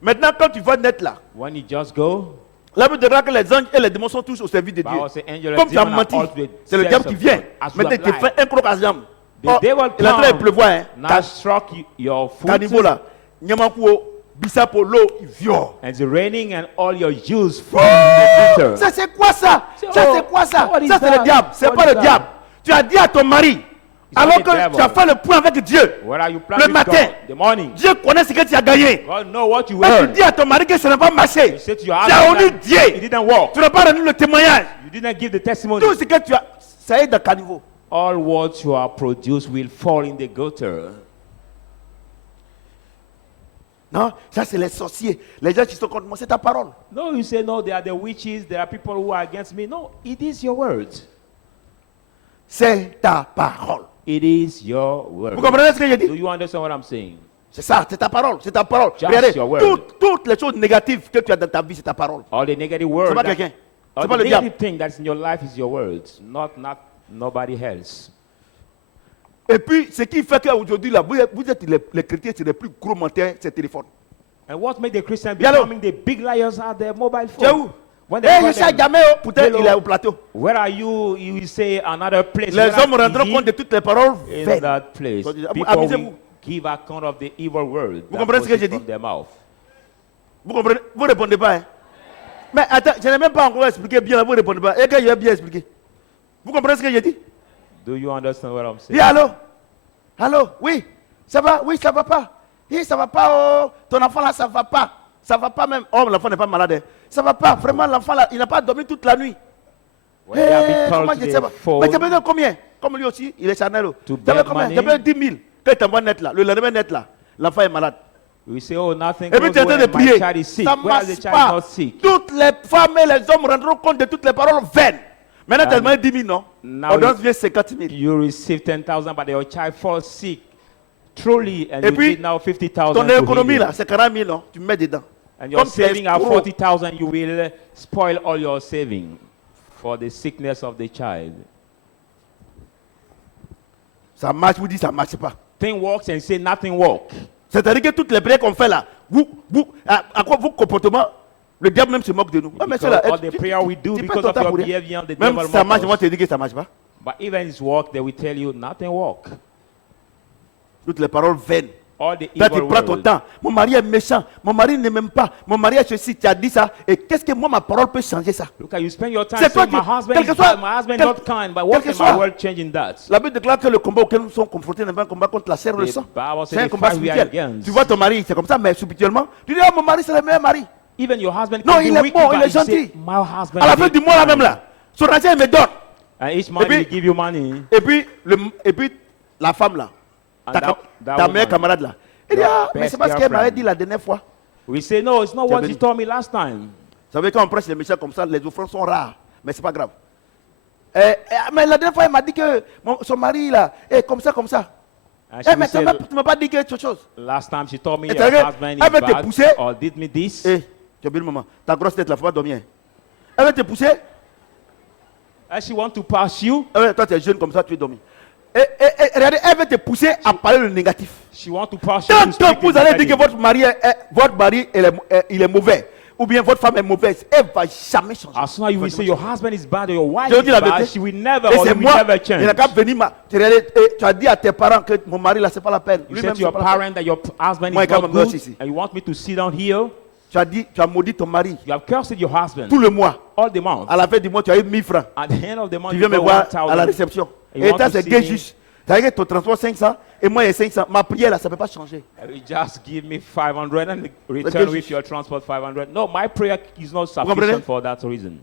Maintenant, quand tu vas naître là, when you just go, la Bible dira que les anges et les démons sont tous au service de Dieu. Bible says angel and Comme tu as demon are menti, all to the c'est le service diable qui of vient. God. As you Maintenant, il have te fait un croc à jambe. the Oh, devil il est en train de come, pleuvoir. Hein. now struck your foot, Caniveau là. Nyamakuo, Bissapo, l'eau, il viole. and it's raining, and all your juice from Oh, the bitter. ça c'est quoi ça? C'est- Ça oh, c'est quoi ça? what is Ça c'est that? le diable. C'est What pas is le that? diable. Tu as dit à ton mari, Alors not the que devil. tu as fait le point avec Dieu. What are you Le planning with matin. God? The morning. Dieu connaît ce que tu as gagné. God know what you Et tu earned. dis à ton mari que ça n'a pas marché. You say to your Tu as husband honné that it Dieu. didn't work. Tu n'as pas rendu le témoignage. You didn't give the testimony. Tout ce que tu as, ça est dans le caniveau. All what you are produced will fall in the gutter. Non, ça c'est les sorciers. Les gens qui sont contre moi, c'est ta parole. No, you say, no, they are the witches, there are people who are against me. No, it is your word. C'est ta parole. It is your word. Vous comprenez ce que je Do dis? you understand what I'm saying? C'est ça, c'est ta parole. C'est ta parole. Just Regardez, your word. toutes les choses négatives que tu as dans ta vie, c'est ta parole. All the negative C'est words, pas quelqu'un. all C'est pas the le diable. negative thing that's in your life is your words, not nobody else. Et puis, ce qui fait qu'aujourd'hui, là, vous êtes les chrétiens, c'est les plus gros menteurs, c'est le téléphone. And what made the Christians Yellow. becoming the big liars are their mobile Tu es phone. où? When Eh, they je call sais them, jamais, peut-être Hello. il est au plateau. where are you? You will say another place. Les Where hommes are rendront he? compte de toutes les paroles In vaines. that place. So, People amusez-vous. will give account of the evil word Vous that comprenez ce que proceeds j'ai dit? from their mouth. Vous comprenez? Vous ne répondez pas. Hein? Mais attends, je n'ai même pas encore expliqué bien, vous ne répondez pas. Et que j'ai bien expliqué. Vous comprenez ce que j'ai dit? Do you understand what I'm saying? Oui, allô? Allô? Oui, ça va? Oui, ça va pas. Oui, ça va pas. Oh. Ton enfant là, ça va pas. Ça va pas même. Oh, l'enfant n'est pas malade. Hein. Ça va pas. Vraiment, l'enfant là, il n'a pas dormi toute la nuit. When they are being Eh, called comment to je the sais pas? phone, Mais tu as besoin de combien? Comme lui aussi, il est charnel. To Tu as besoin beg combien? money. Tu as besoin de 10 000. Quand il t'envoie net là, le lendemain net là, l'enfant est malade. we say, oh, nothing Et puis goes tu es en train de well. My prier. child is sick. Ça ne Where the marche child is pas. not sick? Toutes les femmes et les hommes rendront compte de toutes les paroles vaines. Maintenant, tu as demandé 10 000, non? now On donne 50 000. You receive 10,000, but your child falls sick. Truly, and Et you puis, need now 50,000 ton to heal économie him. là, c'est 40 000, non? Tu mets dedans. And your Comme tu es saving at escroc. 40,000, you will spoil all your saving for the sickness of the child. Ça marche, vous dites ça ne marche pas. Thing works and say nothing works. C'est-à-dire que toutes les prières qu'on fait là, à quoi vos comportements, le diable même se moque de nous. Ah, mais Because c'est là, all the prayer we do tu because perds ton of temps your pour rien. behavior, the Même devil si ça marche, mocks ils vont us. te dire que ça ne marche pas. But even it's work, they will tell you nothing work. Toutes les paroles vaines. All the Là, tu evil prends ton words. temps. Mon mari est méchant. Mon mari ne m'aime pas. Mon mari est ceci. Tu as dit ça. Et qu'est-ce que moi, ma parole peut changer ça? Look at you spend your time C'est toi saying my qui- husband quel is que soit- bad, my husband quel- not kind, but quel what que can soit- my world changing that? La Bible déclare que le combat auquel nous sommes confrontés n'est pas un combat contre la chair et le The sang. Bible says C'est un the combat fight we are spirituel. against. Tu vois ton mari, c'est comme ça, mais spirituellement, tu dis, ah, mon mari, c'est le meilleur mari. Even your husband Non, can il be est wicked, bon, but il est you say, gentil. my husband À la is fin du mois, là kind. même là, son argent, il me donne. And each month puis- he give you money. Et puis la femme là, And ta, that ta woman, meilleure camarade là, il dit, your ah, mais best c'est parce qu'elle m'avait girlfriend. dit la dernière fois. We say, no, it's not Tu as what béni. you told me last time. Vous savez, quand on prêche les méchants comme ça, les offrandes sont rares, mais c'est pas grave. Mais la dernière fois, il m'a dit que son mari là, est comme ça, comme ça. And she Mais will tu say, ne m'as pas dit quelque chose. last time she told me Et your tu sais, husband is elle veut te bad pousser. or did me this. Tu as bien le moment. Ta grosse tête là, faut pas dormir. Elle veut te pousser. And she want to pass you. Toi, tu es jeune comme ça, tu es dormi. Et regardez, elle veut te pousser à parler le négatif. She want to pass you. Tant to que speak vous in allez dire que negative. votre mari il est mauvais, ou bien votre femme est mauvaise, elle ne va jamais changer. As soon as you will say your husband is bad or your wife Je vous is dis la bad, vérité. she will never Et or c'est you will moi, never il n'a change. qu'à venir. Tu as dit à tes parents que mon mari là, c'est pas la peine. You Lui-même, said to c'est your pas la peine. parent that your husband Moi, is quand not même, moi good aussi. and you want me to sit down here. Tu as maudit ton mari You have cursed your husband tout le mois. all the month. À la fin du mois, tu as eu 1000 francs. At the end of the month, Tu you viens me got voir à la 1,000. réception. You Et want ça, to c'est see gay me. juste. C'est-à-dire que ton transport 500 et moi, il y a 500. Ma prière là, ça ne peut pas changer. You just give me 500 and return Okay. with your transport 500. No, my prayer is not comprenez? sufficient for that reason.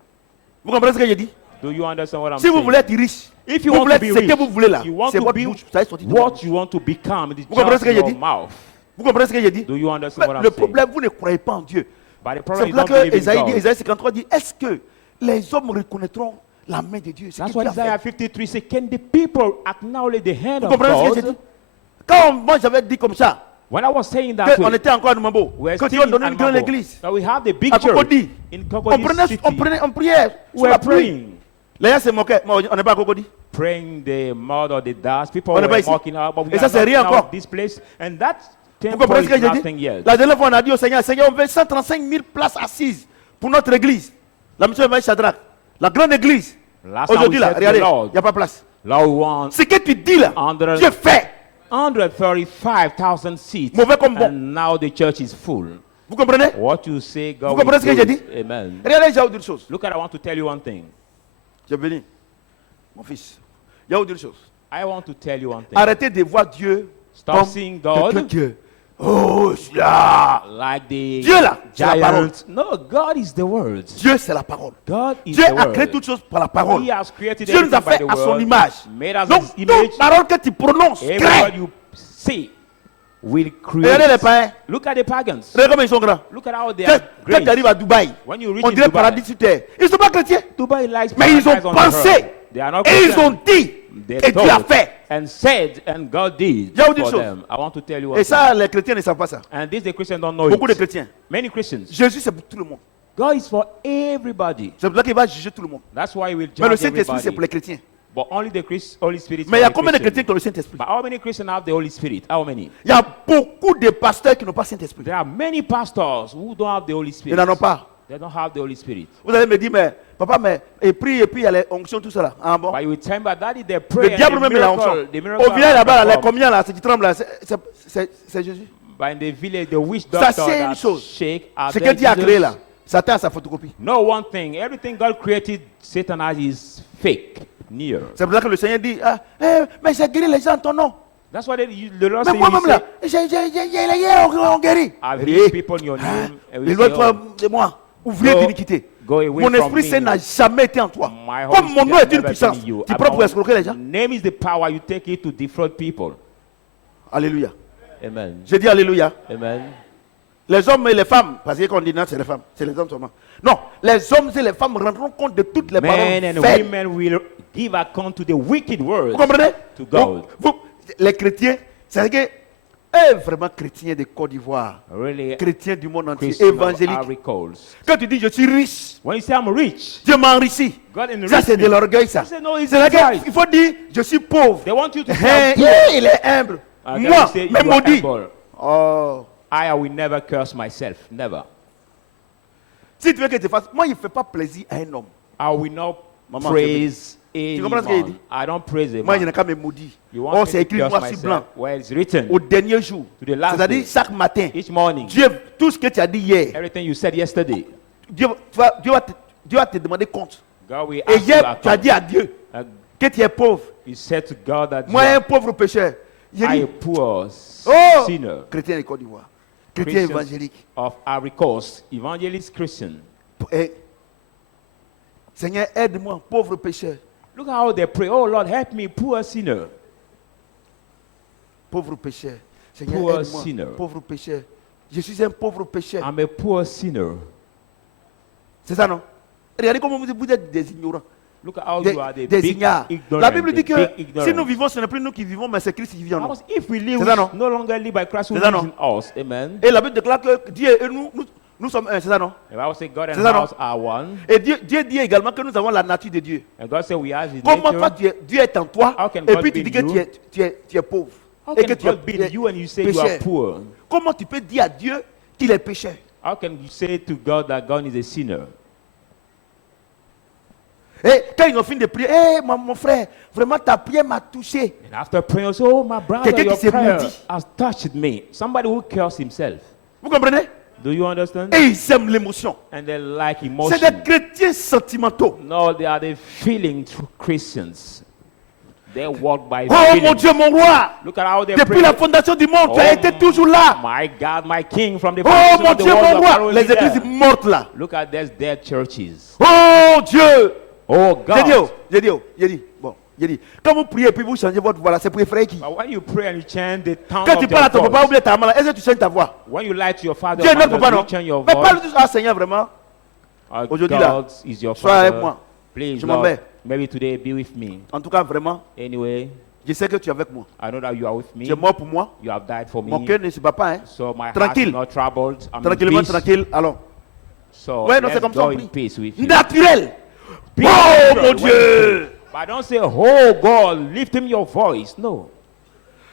Vous comprenez ce que j'ai dit? Do you understand what I'm Si vous saying? voulez être riche, If you vous want voulez to be être ce rich, que vous voulez là, you want c'est to votre be bouche. Ça est sorti de votre what bouche. you want to become. It is Vous comprenez just ce que j'ai your dit? mouth. Vous comprenez ce que j'ai dit? Do you understand what Mais I'm le saying? problème, vous ne croyez pas en Dieu. But the C'est problem is pour ça not que believing Esaïe dit, God. Esaïe 53 dit, est-ce que les hommes reconnaîtront la main de Dieu? Ce That's que what Dieu a Isaiah fait. 53 says. Can the people acknowledge the hand Vous of comprenez ce que j'ai God? dit? Quand moi j'avais dit comme ça, When I was saying that qu'on way, était encore à Numambo, we're que still Dieu a in donné une grande Anamabo. église. Now we have the big À church Cocody. in On Cocody City. priait sous We're la pluie. praying. Les gens se moquaient. Moi, on n'est pas à Cocody. Praying the mud or the dust. People On n'est pas were ici. mocking her, but we Et ça, are c'est not rien now encore. this place. And that Vous temple comprenez ce que is j'ai nothing dit? yet. La dernière fois, on a dit au Seigneur, Seigneur, on veut 135 000 places assises pour notre église. La mission de Shadrach. La grande église. Last time Aujourd'hui, we là, said to the regardez, Lord, il n'y a pas de place. Lord, we want Ce que tu dis là, 100 Dieu fait. 135,000 seats. Mauvais comme bon. And now the church is full. Vous comprenez? What you say, God Vous will comprenez ce que do j'ai it. dit? Amen. Regardez, j'ai oublié une chose. Look at, I want to tell you one thing. J'ai béni. Mon fils. Il y a oublié une chose. I want to tell you one thing. Arrêtez de voir Dieu Stop comme seeing quelqu'un God qui est, oh, je suis là. like the Dieu là, c'est la parole. giant. No, God is the word. Dieu, c'est la parole. God is Dieu the a créé word. toutes choses par la parole. He has created Dieu nous a everything by fait the à son word, image. made us Donc, his image. toute parole que tu prononces, Every crée. word you say will Regardez les create. païens. Look at the pagans. Regardez comment ils sont grands. Look at how they Quand, are quand tu arrives great. à Dubaï, When you reach on in dirait Dubai, paradis sur terre. Ils ne sont pas chrétiens. Dubai likes Mais ils paradise ont on the pensé. earth. They are not Et ils Christians. ont dit. They Et Dieu a thought fait. and said, and God did Il y a une for chose. them. I want to tell you Et one ça, les chrétiens ne savent pas ça. thing. And this the Christians don't know Beaucoup de it. chrétiens. Many Christians. Jésus, c'est pour tout le monde. God is for everybody. C'est pour ça qu'il va juger tout le monde. That's why he will Mais le judge Saint-Esprit, c'est pour les everybody. chrétiens. But only the Holy Spirit. Mais il y a for the combien de Christians. chrétiens qui ont le Saint-Esprit? But how many Christians have the Holy Spirit? How many? Il y a beaucoup de pasteurs qui n'ont pas le Saint-Esprit. There are many pastors who don't have the Holy Ils Spirit. n'en ont pas. They don't have the Holy Spirit. Vous allez me dire, mais papa, mais et puis il y a les onctions, tout ça là. Ah bon? But you will tell me that is the Le prayer. diable même il a onction. Au village là-bas, les combien là, c'est qui tremble là, c'est Jésus. But in the village, the witch Ça, doctor c'est une that chose. shake are Ce que there Dieu a Jesus. créé là, Satan a sa photocopie. No one thing. Everything God created, Satan has is fake, near. C'est pour ça que le Seigneur dit, ah, mais j'ai guéri les gens en ton nom. That's why the Lord Mais says, moi-même là, on guérit. I've Il healed dit, people in your name. And we say, éloigne-toi oh, de moi, ouvrier Go- d'iniquité. go away Mon from Esprit me. Saint n'a jamais été en toi. My Holy Comme mon Spirit nom has est une never puissance, been in you. tu prends pour My escroquer les gens. name is the power you take it to defraud people. Alléluia. Amen. Je dis Alléluia. Amen. Les hommes et les femmes, parce qu'on dit non, c'est les femmes, c'est les hommes seulement. Non, les hommes et les femmes rendront compte de toutes les Men and paroles faites. women will give account to the wicked words. Vous comprenez? To Donc, God. les chrétiens, c'est que, vraiment chrétiens de Côte d'Ivoire, Really, chrétiens du monde entier, Christian of évangéliques. Ivory Coast. Quand tu dis je suis riche, When you say I'm rich, Dieu m'a enrichi. God enriched Ça, c'est de me. l'orgueil, ça. You say, no, it's C'est là pride. qu'il faut dire je suis pauvre. They want you to Hein, say I'm poor. il est humble. And then Moi, you say, mais you are maudit. humble. Oh. I will never curse myself. Never. Si tu veux que tu fasses, moi, il ne fait pas plaisir à un homme. I will not Maman, praise tu comprends ce qu'il anyone. dit? I don't praise a Moi, il n'y man. a qu'à me maudire. You want Oh, me c'est to écrit curse noir sur blanc. myself? Well, it's written. Au dernier jour. To the last C'est-à-dire day. chaque matin. Each morning. Dieu, tout ce que tu as dit hier, Everything you said yesterday. Dieu va te demander compte. God will Et ask you hier, that tu as dit à Dieu Uh, que tu es pauvre. You said to God that Moi, you un are pauvre pécheur. J'ai I, dit, a poor oh, sinner. chrétien de Côte d'Ivoire. Chrétien Christians évangélique. of Ivory Coast, evangelist Christian. Eh, Seigneur, aide-moi, pauvre pécheur. Look how they pray. Oh Lord, help me, poor sinner. Pauvre pécheur. Seigneur, Poor aide-moi, sinner. pauvre pécheur. Je suis un pauvre pécheur. I'm a poor sinner. C'est ça, non? Regardez comment vous êtes des ignorants. Look at how Des, you are the des big ignares. ignorant. La Bible dit the que big si ignorant. nous vivons, ce n'est plus nous qui vivons, mais c'est Christ qui vit en nous. Because if we live, C'est ça, we non? no longer live by Christ who C'est ça, lives non? in us. Amen. Et la Bible déclare que Dieu et nous sommes un, c'est ça, non? The Bible says God C'est and ça, non? us are one. Et Dieu dit également que nous avons la nature de Dieu. And God said we have His Comment nature. toi, Dieu est en toi, How can et God puis tu be dis que in you? tu es pauvre. How Et can que tu God be in you and you say you are pécheur. poor? Comment tu peux dire à Dieu qu'il est pécheur? How can you say to God that God is a sinner? Et quand ils ont fini de prier, hey, mon frère, vraiment ta prière m'a touché. And after praying, say, oh my brother, Quelqu'un your qui s'est prayer maudit. has touched me. Somebody who kills himself. Vous comprenez? Do you understand? Et ils aiment l'émotion. And they like C'est emotion. des chrétiens sentimentaux. No, they are the feeling true Christians. They walk by Oh mon feeling. Dieu, mon roi, Look at how they depuis pray. la fondation du monde, tu as Oh, été toujours là. My God, my King, from the Oh foundation mon of the Dieu, world, mon you are roi, already les églises there. mortes là. Look at these dead churches. Oh Dieu, Oh j'ai dit, God. j'ai dit, quand vous priez et puis vous changez votre voix là, c'est pour effrayer qui? But when you pray and you chant the tongue Quand of tu parles à ton your papa ou voice, bien ta maman là, est-ce que tu changes ta voix? when you lie to your father, Dieu est or notre mother, papa, you non? change your Mais voice. parle à Seigneur vraiment. Our Aujourd'hui, là, God is your sois avec father. moi. Please, Je m'en Lord, vais. maybe today be with me. En tout cas, vraiment, Anyway, je sais que tu es avec moi. I know that you are with Tu es me. mort pour moi. You have died for Mon me. cœur ne se bat pas, hein. So my heart Tranquille. is not troubled. I'm Tranquillement, in peace. tranquille. Allons. So Ouais, non, c'est let's comme ça, go on in prie. peace with you. Naturel. Be Oh natural mon when you Dieu. pray. But don't say, oh God, lift him your voice. No.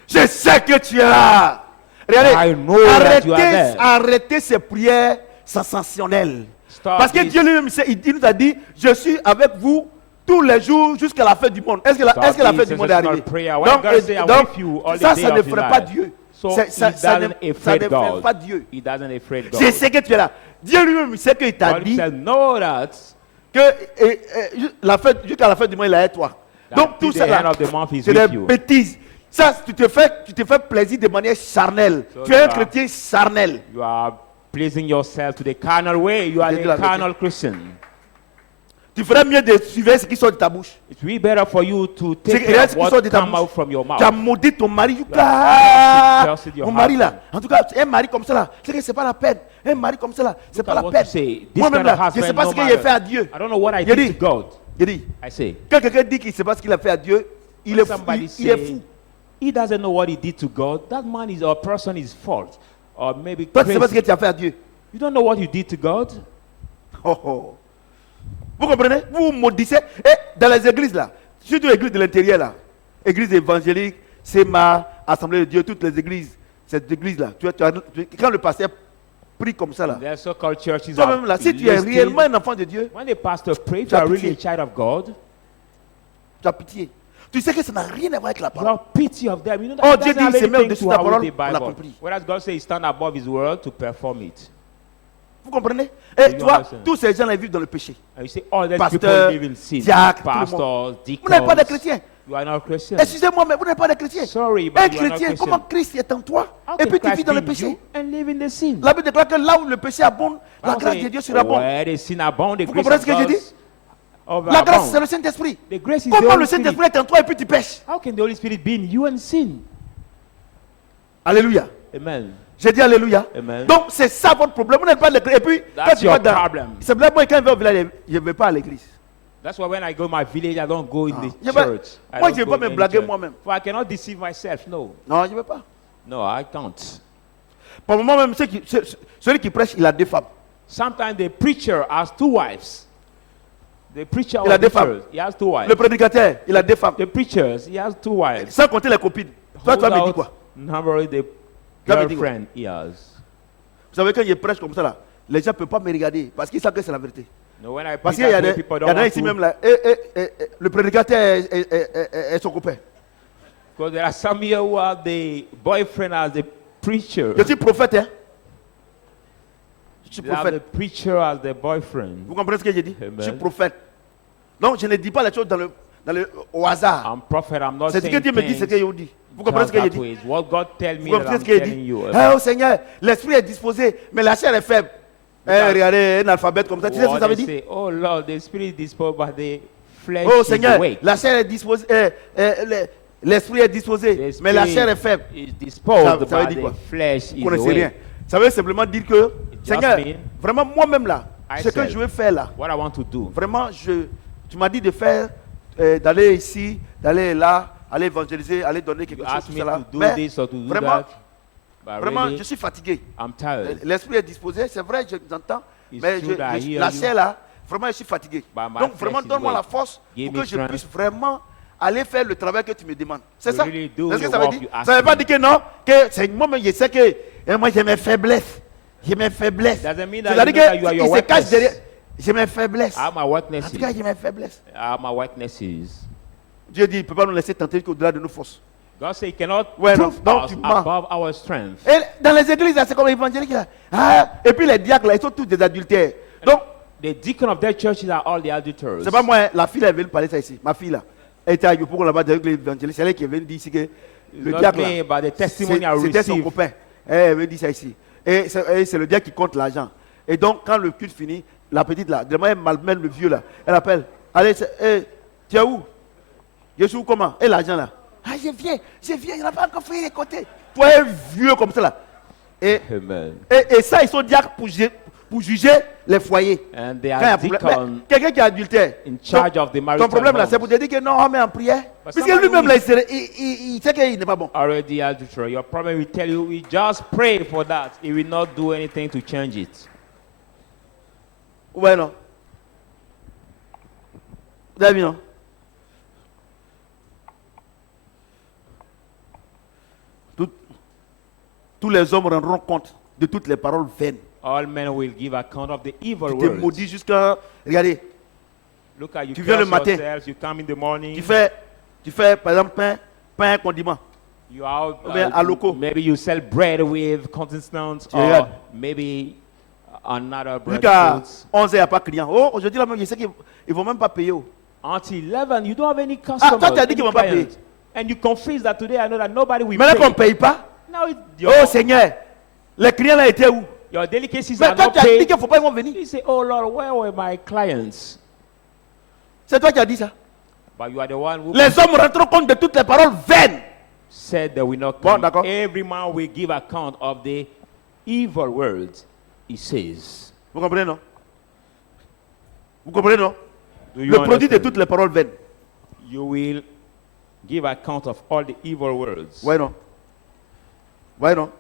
Je sais que tu es là. Regardez, I know that you are there. arrêtez ces prières sensationnelles. Stop Parce que this. Dieu lui-même, il nous a dit, je suis avec vous tous les jours jusqu'à la fin du monde. Est-ce que la Stop fin this du monde est arrivée? sensational prayer. When God say, I'm donc, with you all the ça day ne of your ferait pas life. Dieu. So Ça- he ça ne doesn't afraid ferait God. pas Dieu. He doesn't afraid God. Je sais que tu es là. Dieu lui-même, sait qu'il t'a God dit said, know that que jusqu'à la fin du monde, il est avec toi. Donc tout till ça the end là, of the month is c'est des with you. bêtises. Ça, tu te fais plaisir de manière charnelle. So Tu es un you are- chrétien charnel. You are pleasing yourself to the carnal way. You are Je dis the la vérité. carnal Christian. Tu ferais mieux de suivre ce qui sort de ta bouche. It's really better for you to C'est take care of ce qui sort what de ta comes out bouche. from your Tu as mouth. maudit ton mari. Ah, cursed your Mon mari là. husband. En tout cas, un mari comme ça là, c'est que c'est pas la peine. Un mari comme ça là, c'est Look pas at la what peine. you say. This Moi-même kind là, of je ne sais husband, pas no ce qu'il a fait à matter. Dieu. I don't know what I Je did dis, to God. je dis, I say, quand quelqu'un dit qu'il ne sait pas ce qu'il a fait à Dieu, il est fou. somebody Il est say fou. he doesn't know what he did to God. That man is or person is fault, or maybe Toi, tu ne sais pas ce que crazy. tu as fait à Dieu. You don't know what you did to God. Oh, oh. Vous comprenez? Vous maudissez. Et dans les églises là, surtout les églises de l'intérieur là, églises évangéliques, SEMA, Assemblée de Dieu, toutes les églises, cette église là, quand le pasteur prie comme ça là, There are so-called churches. toi-même là, si tu es listed. réellement un enfant de Dieu, When the pastor prays, Tu you as are really a pitié. child of God. tu as pitié. Tu sais que ça n'a rien à voir avec la You parole. have pity of them. You know that Oh, it Dieu doesn't have dit, c'est même anything au-dessus to de la do with parole, the on l'a Bible. compris. Whereas God says, stand above His word to perform it. Vous comprenez? Et you tu vois, understand? tous ces gens là vivent dans le péché. And you say, all these Pasteur, people live in sin. diacre, tout le Pastors, Vous n'êtes pas des deacons. chrétiens. You are not Christian. Excusez-moi, mais vous n'êtes pas des chrétiens. Sorry, but Un you are not chrétien, Christian. comment Christ est en toi? How Et can puis tu vis Christ dans le be in péché. you and live in the sin? La Bible déclare que là où le péché abonde, la Bible grâce say, de Dieu surabonde. where the sin abound, the Vous grace comprenez of ce que je God dis? La grâce, c'est overabonds. le Saint-Esprit. The grace is the Comment le Holy Spirit. Saint-Esprit est en toi et puis tu pêches? How can the Holy Spirit be in you and sin? Alléluia. Amen. J'ai dit Alléluia. Amen. Donc c'est ça votre problème. Vous n'êtes pas de l'église. Et puis, quand That's tu vas your dans. problem. C'est vrai, moi, quand je vais au village, je ne vais pas à l'église. That's why when I go to my village, I don't go in the Je vais- church. I moi, don't je ne vais go pas in me any blaguer church. moi-même. For I cannot deceive myself. No, Non, je ne vais pas. no, I can't. Pour le moment même, celui qui prêche, il a deux femmes. Sometimes the preacher has two wives. The preacher Il a or deux preachers, femmes. he has two wives. Le prédicateur, il a deux femmes. The preachers, he has two wives. Sans compter les copines. Toi, tu vas me dire Without quoi? number the Tu vas me dire quoi? girlfriend he has. Vous savez, quand je prêche comme ça, là, les gens ne peuvent pas me regarder parce qu'ils savent que c'est la vérité. No, when I Parce preach qu'il y a that way, des, people il y don't en a want ici to. même là, le prédicateur est son copain. Because there are some here who have the boyfriend as the preacher. Je suis prophète, hein. Je suis They have prophète. the preacher as the boyfriend. Vous comprenez ce que j'ai dit? Amen. Je suis prophète. Donc, je ne dis pas les choses au hasard. I'm prophet. I'm not C'est ce saying que Dieu me dit, c'est ce things qu'il dit. Vous comprenez ce que j'ai just dit? that way. It's what God tell me Vous that comprenez I'm ce qu'il telling dit? you. Oh Seigneur, l'esprit est disposé, mais la chair est faible. Regardez, un alphabet comme ça. Tu sais ce que Or ça veut they dire? say, oh Lord, the spirit is disposed, but the flesh Oh is Seigneur, awake. la chair est disposée, l'esprit est disposé, The mais la spirit chair est faible. is disposed, Ça veut but dire the quoi? flesh Vous is ne connaissez rien. awake. Ça veut simplement dire que, Seigneur, mean vraiment moi-même là, I ce que said, je veux faire là, What I want to do. vraiment, tu m'as dit de faire, d'aller ici, d'aller là, aller évangéliser, aller donner quelque You chose, ask tout me ça là. to do Mais this or to do vraiment, that. But vraiment, really, je suis fatigué. I'm tired. L'esprit est disposé, c'est vrai, j'entends, It's mais true that I hear la you. chair là, vraiment, je suis fatigué. But my Donc flesh vraiment, is donne-moi la weak. force Give pour me que je strength. puisse vraiment aller faire le travail que tu me demandes. C'est To ça? really do C'est ce que the ça veut work dire? you ask Ça ne veut pas me. dire que non, que c'est moi-même, je sais que moi j'ai mes faiblesses. J'ai mes faiblesses. Doesn't mean that C'est-à-dire you know that you are qu'il your se cache weakness. derrière. J'ai mes faiblesses. I have my En weaknesses. tout cas, j'ai mes faiblesses. I have my weaknesses. Dieu dit, il ne peut pas nous laisser tenter qu'au-delà de nos forces. God said he cannot Ouais, non. prove Donc, us tu mens. above our strength. Et dans les églises, là, c'est comme évangélique. Là. Ah, et puis les diacres, là, ils sont tous des adultères. Donc, The deacon of their churches are all the adulterers. c'est pas moi, hein, la fille, elle veut parler ça ici. Ma fille, là. Elle était à Yopougon là-bas, avec l'évangéliste. C'est elle qui est venue dire ici que It's le not diacre, me, là, but the testimony I c'était son received. copain. Elle veut dire ça ici. Et c'est le diacre qui compte l'argent. Et donc, quand le culte finit, la petite, là, demain, elle malmène le vieux, là. Elle appelle. Allez, tu es où? Je suis où comment? Et l'argent, là. Ah, je viens, il n'a pas encore fait les côtés. Toi, un vieux comme ça, là. Amen. Et ça, ils sont diacres pour juger les foyers. And they Quand il y a are un problème. deacon Mais quelqu'un qui est adultère. in charge ton- of the marital Ton problème là, homes. c'est pour te dire que non, on met en prière. But Puisque somebody lui-même who là, is- il sait qu'il n'est pas bon. Already adulterer. Your problem will tell you, we just pray for that. He will not do anything to change it. Ouais, non. Vous avez vu, non? Tous les hommes rendront compte de toutes les paroles vaines. All men will give account of the evil Tu t'es words. maudit jusqu'à. Regardez, Look at you, Tu viens le curse matin. yourselves, you come in the morning. tu fais par exemple pain condiment. You are, Ou bien à loco. maybe you sell bread with consistence, Tu or regardes. maybe another bread Jusqu'à fruits. 11h, il n'y a pas de client. Oh, aujourd'hui là même, je sais qu'ils ne vont même pas payer. Oh. Until 11, you don't have any customers. toi, tu as dit qu'ils any vont pas payer. clients. And you confess that today I know that nobody will Maintenant qu'on ne pay. paye pas, Now oh Seigneur, les clients là étaient où? your delicacies Mais are toi, not tu as dit paid. qu'il ne faut pas qu'ils vont venir. You say, oh Lord, where were my clients? C'est toi qui as dit ça. But you are the one who Les hommes rendront compte de toutes les paroles vaines. said that we not Bon, come. d'accord. Every man will give account of the evil words he says. Vous comprenez, non? Vous comprenez, non? Do you Le produit de understand? toutes les paroles vaines. You will give account of all the evil words. Ouais, non? Ouais, non?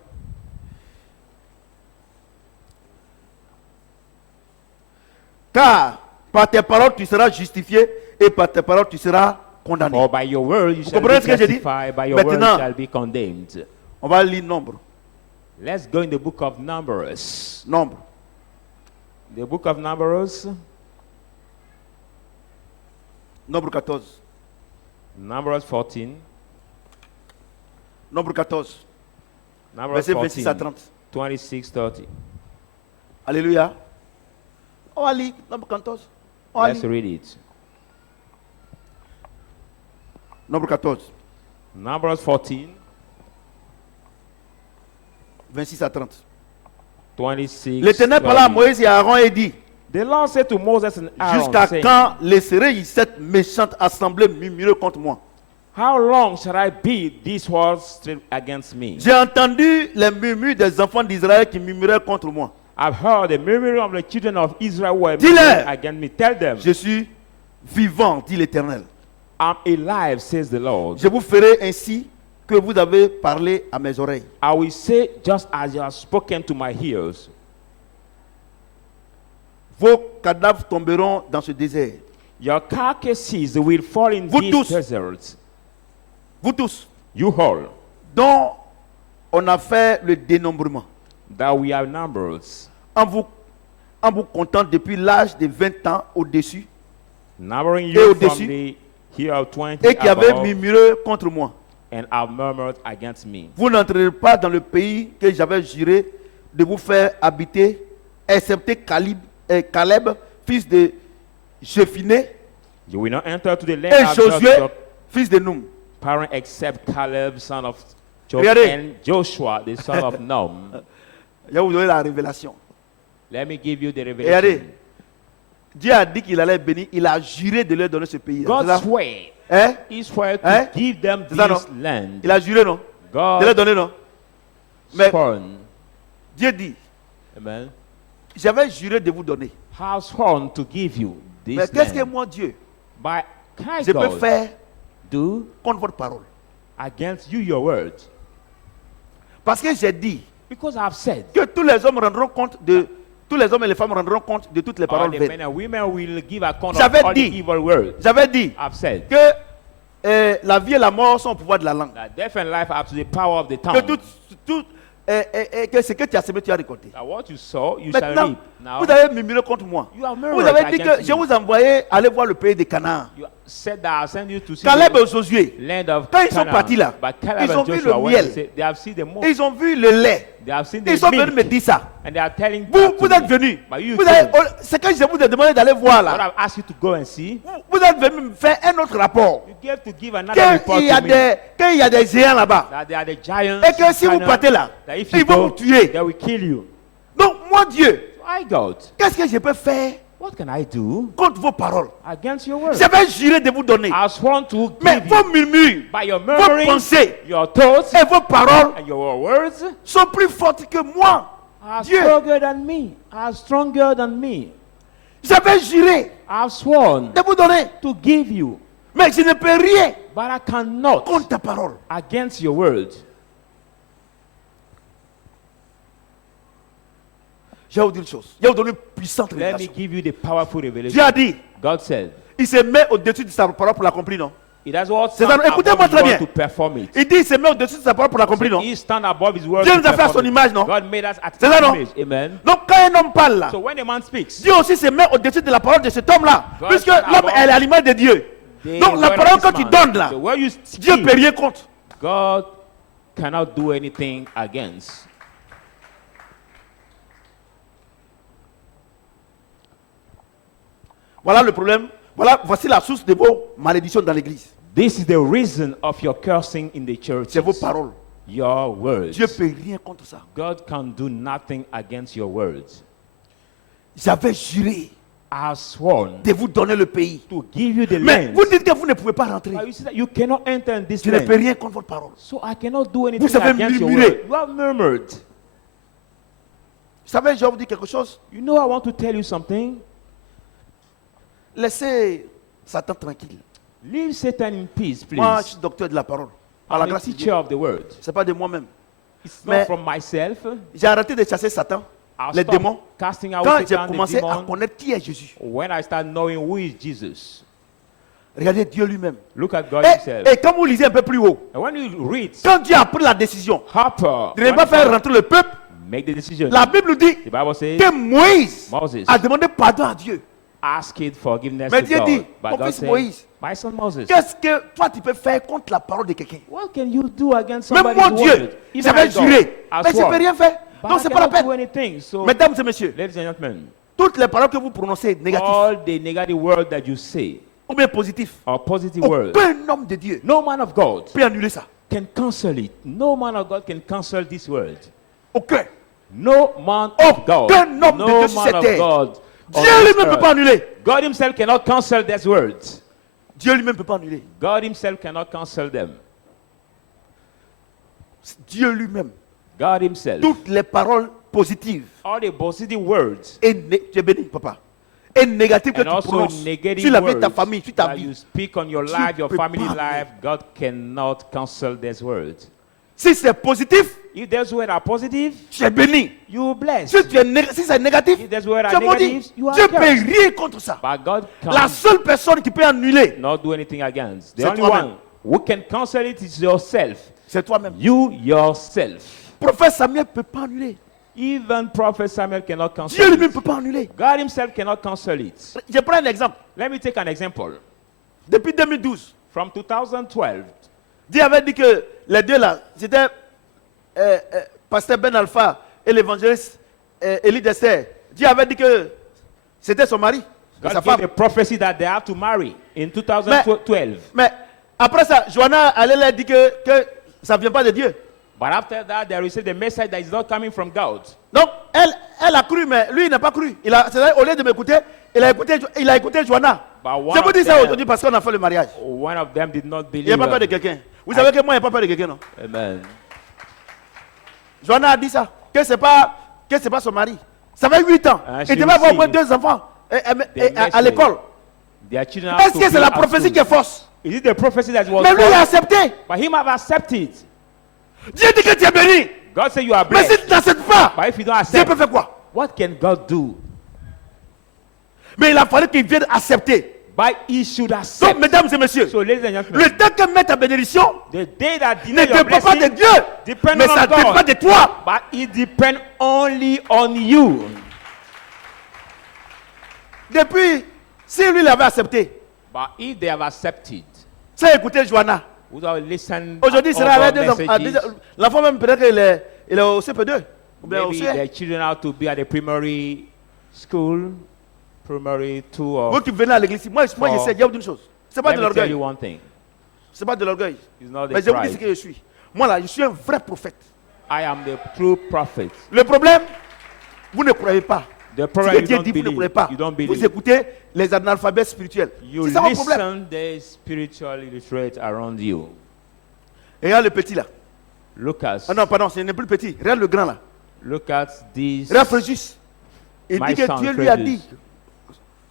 Car par tes paroles tu seras justifié et par tes paroles tu seras condamné. For by your word you shall comprenez be ce que j'ai dit? justified, by your word Maintenant. you shall be condemned. On va lire nombre. Let's go in the book of Numbers. Nombre. The book of Numbers, Nombre 14. Numbers 14. Nombre 14. Numbers Verset 26 à 14, 30. 26-30. Alléluia. On va lire nombre 14. On va Let's lire. read it. Nombre 14. Numbers 14, 26 à 30. 26. L'Éternel parla à 30. Moïse et à Aaron et dit: The Lord said to Moses and Aaron, jusqu'à saying, quand laisserai-je cette méchante assemblée murmurer contre moi? how long shall I beat these words straight against me? J'ai entendu les murmures des enfants d'Israël qui murmuraient contre moi. I've heard the murmuring of the children of Israel were Dis-leur. murmuring against me. Tell them, Je suis vivant, dit l'Éternel. I'm alive, says the Lord. Je vous ferai ainsi que vous avez parlé à mes oreilles. I will say just as you have spoken to my ears. Vos cadavres tomberont dans ce désert. Your carcasses will fall in Vous these tous. deserts. Vous tous, You all, dont on a fait le dénombrement, that we are numbered, en vous comptant depuis l'âge de 20 ans au-dessus, numbering Et you au-dessus. from the year of 20 et qui avaient above, murmuré contre moi. and have murmured against me. Vous n'entrerez pas dans le pays que j'avais juré de vous faire habiter, excepté Caleb, fils de Jephunneh, You will not enter to the land et of Josué, your fils de Noum. parent except Caleb, son of Joshua, Regardez. and Joshua, the son of Num. Je vais vous donner la révélation. Let me give you the Regardez. revelation. Dieu a dit qu'il allait bénir, il a juré de leur donner ce pays. God swore Hein? Israel to Hein? give them C'est ça, this non? land. Il a juré, non? De leur God donner, non? Mais sworn, Dieu dit, amen, j'avais juré de vous donner. has sworn to give you this Mais qu'est-ce que land. moi, Dieu, But can je peux God faire do contre votre parole? against you your word? Parce que j'ai dit Because I've said, que tous les hommes rendront compte de, tous les hommes et les femmes rendront compte de toutes les all paroles the vaines. men and women will give account J'avais of all the dit. evil words. J'avais dit I've said que la vie et la mort sont au pouvoir de la langue. that death and life are to the power of the Que tongue. que ce que tu as semé, tu as récolté. That what you sow, you shall Maintenant, reap. Now, vous avez murmuré contre moi. you have Vous murmured avez dit que against je me. vous envoyais aller voir le pays de Canaan. You said that I'll send you to see Caleb et the Josué, land of quand ils sont Canaan. partis là, But Caleb ils ont and vu Joshua, le when miel. they have seen the milk, ils ont vu le lait. they have seen the Ils sont venus me milk, dire ça. and they are telling Vous, that vous to êtes me. venus. But you Vous avez- came. C'est que je vous ai demandé d'aller voir What là. I've asked you to go and see, Vous êtes venus me faire un autre rapport. you gave to give another report Qu'il y a to me. qu'il y a des géants là-bas. That they are the giants. Et que si vous Canaan, partez là, that if you ils vont go, vous tuer. they will kill you. Donc, moi, Dieu, So I God, qu'est-ce que je peux faire what can I do contre vos paroles? against your word? J'avais juré de vous donner. I sworn to Mais give vos you murmures, by your vos murmuring, pensées your thoughts, et vos paroles and your words sont plus fortes que moi. are Dieu. stronger than me. Are stronger than me. J'avais juré I've sworn de vous donner. to give you, Mais je ne peux rien but I cannot contre ta parole. against your word. Je vais vous dire une chose. Je vais vous donner une puissante Let me révélation. give you the powerful Dieu revelation. a dit, God said, il se met au-dessus de sa parole pour l'accomplir, non? it has what C'est stand ça, écoutez-moi above his très word bien. to perform it. Il dit, il se met au-dessus de sa parole pour l'accomplir, non? He stand above his word Dieu to nous a fait à son perform it. image, non? God made us at C'est ça, non? his image. Amen. Donc quand un homme parle là, So when a man speaks, Dieu aussi se met au-dessus de la parole de cet homme-là. God Puisque stand l'homme above est à l'image de Dieu. the Donc la word parole of que this tu man, donnes là, the word you Dieu ne speak, peut rien contre. God cannot do anything against. Voilà le problème Voilà, voici la source de vos malédictions dans l'église. This is the reason of your cursing in the church. C'est vos paroles. Your words. Dieu ne peut rien contre ça. God can do nothing against your words. J'avais juré I sworn de vous donner le pays. to give you the Mais land. vous dites que vous ne pouvez pas rentrer. But you see that you cannot enter in this Je ne peux land. rien contre votre parole. So I cannot do anything Vous avez against your murmuré. word. You have murmured. Vous savez, je vais vous dire quelque chose. You know, I want to tell you something. Laissez Satan tranquille. Leave Satan in peace, please. Moi, je suis docteur de la parole. Par la I'm a grâce de teacher Dieu. of the word. Ce n'est pas de moi-même. It's Mais- not from myself. J'ai arrêté de chasser Satan, I'll les stop démons, casting out quand j'ai Satan, the commencé à demon, connaître qui est Jésus. when I start knowing who is Jesus. Regardez Dieu lui-même. Look at God Et, himself. et quand vous lisez un peu plus haut, And when you read quand Dieu a pris la décision Harper, de ne pas faire rentrer le peuple, make the decision. la Bible dit The Bible says que Moïse Moses a demandé pardon à Dieu. asked forgiveness Mais to Dieu God. dit, But mon God fils said, Moïse, my son Moses, qu'est-ce que toi tu peux faire contre la parole de quelqu'un? what can you do against Même somebody's mon Dieu, word? Even j'avais I God, juré, I mais je ne swore, peux rien faire. but Donc I c'est pas la cannot do peine. anything. So, Mesdames et messieurs, ladies and gentlemen, toutes les paroles que vous prononcez négatives all the negative words that you say ou bien positives, are positive words. aucun homme de Dieu No man of God peut annuler ça. can cancel it. No man of God can cancel this word. Aucun. No man of God. Aucun homme de No Dieu sur man cette of terre. God. on Dieu this lui-même ne peut earth. pas annuler. God himself cannot cancel these words. Dieu lui-même ne peut pas annuler. God himself cannot cancel them. Dieu lui-même. God himself. Toutes les paroles positives All the positive words et tu es béni, papa. Et négatives que and tu also prononces negative sur la vie de words ta famille, sur ta that vie. you speak on your Tu life, your peux family pas life, God cannot cancel these words. Si c'est positif, If those words are positive, tu es béni. you bless. Si, si c'est négatif, If those words tu are es maudit. negative, you are Dieu ne peut cursed. rien contre ça. But God La can seule personne qui peut annuler, not do anything against. The C'est only toi-même. one who can cancel it is yourself. c'est toi-même. You yourself. Prophète Samuel ne peut pas annuler. Even Prophet Samuel cannot Dieu cancel lui-même ne it. peut pas annuler. God himself cannot cancel it. Je prends un exemple. Let me take an example. Depuis 2012, From 2012, Dieu avait dit que les deux là, c'était Pasteur Ben Alpha et l'évangéliste Élie Dester. Dieu avait dit que c'était son mari, et sa God femme. gave a prophecy that they have to marry in 2012. Mais après ça, Joanna allait leur dire que ça ne vient pas de Dieu. But after that, they received the message that is not coming from God. Donc, elle a cru, mais lui, il n'a pas cru. C'est-à-dire, au lieu de m'écouter, il a écouté Joanna. But one Je vous of dis ça them- aujourd'hui parce qu'on a fait le mariage. One of them did not Il n'y believe. a pas peur de quelqu'un. Vous savez que moi, il n'y a pas peur de quelqu'un, non? Amen. Joanna a dit ça, que ce n'est pas son mari. Ça fait 8 ans. Ah, Il she devait avoir au moins received 2 enfants à message. l'école. Their children have Est-ce to que be c'est la at prophétie school. qui est fausse? Is it the prophecy that was Mais lui, il a false? accepté. But him have accepted. Dieu dit que tu es béni. God said you are Mais si blessed. tu n'acceptes pas, But if you don't Dieu accept, peut faire quoi? what can God do? Mais il a fallu qu'il vienne accepter. But he should Donc, accept. mesdames et messieurs, So, ladies and gentlemen, le temps que met ta bénédiction the day that ne deny your dépend pas de blessing, Dieu, depend mais on ça God. dépend de toi. But it depends only on you. Depuis, si lui l'avait accepté, But if they have accepted, c'est écouter Joanna. would have listened Aujourd'hui, il to sera avec other messages, l'enfant même peut-être il est au CP2. Ou bien au maybe CE. their children have to be at the primary school, primary 2 Vous or... qui venez à l'église, moi je sais, je vous dis une chose. C'est pas Let de me tell l'orgueil. you one thing. C'est pas de l'orgueil. It's not the Mais je vous dis ce pride. que je suis. Moi là, je suis un vrai prophète. I am the true prophet. Le problème, vous ne croyez pas. The Ce problem que you Dieu don't dit, vous ne croyez believe. pas. You don't Vous believe. écoutez les analphabètes spirituels. You C'est ça mon problème. listen the spiritual illiterate around you. Et regarde le petit là. Look at, Ah non, pardon, ce n'est plus le petit. Regarde le grand là. look at this. Regarde Fréjus. Il My dit que son Dieu lui a Fréjus. dit,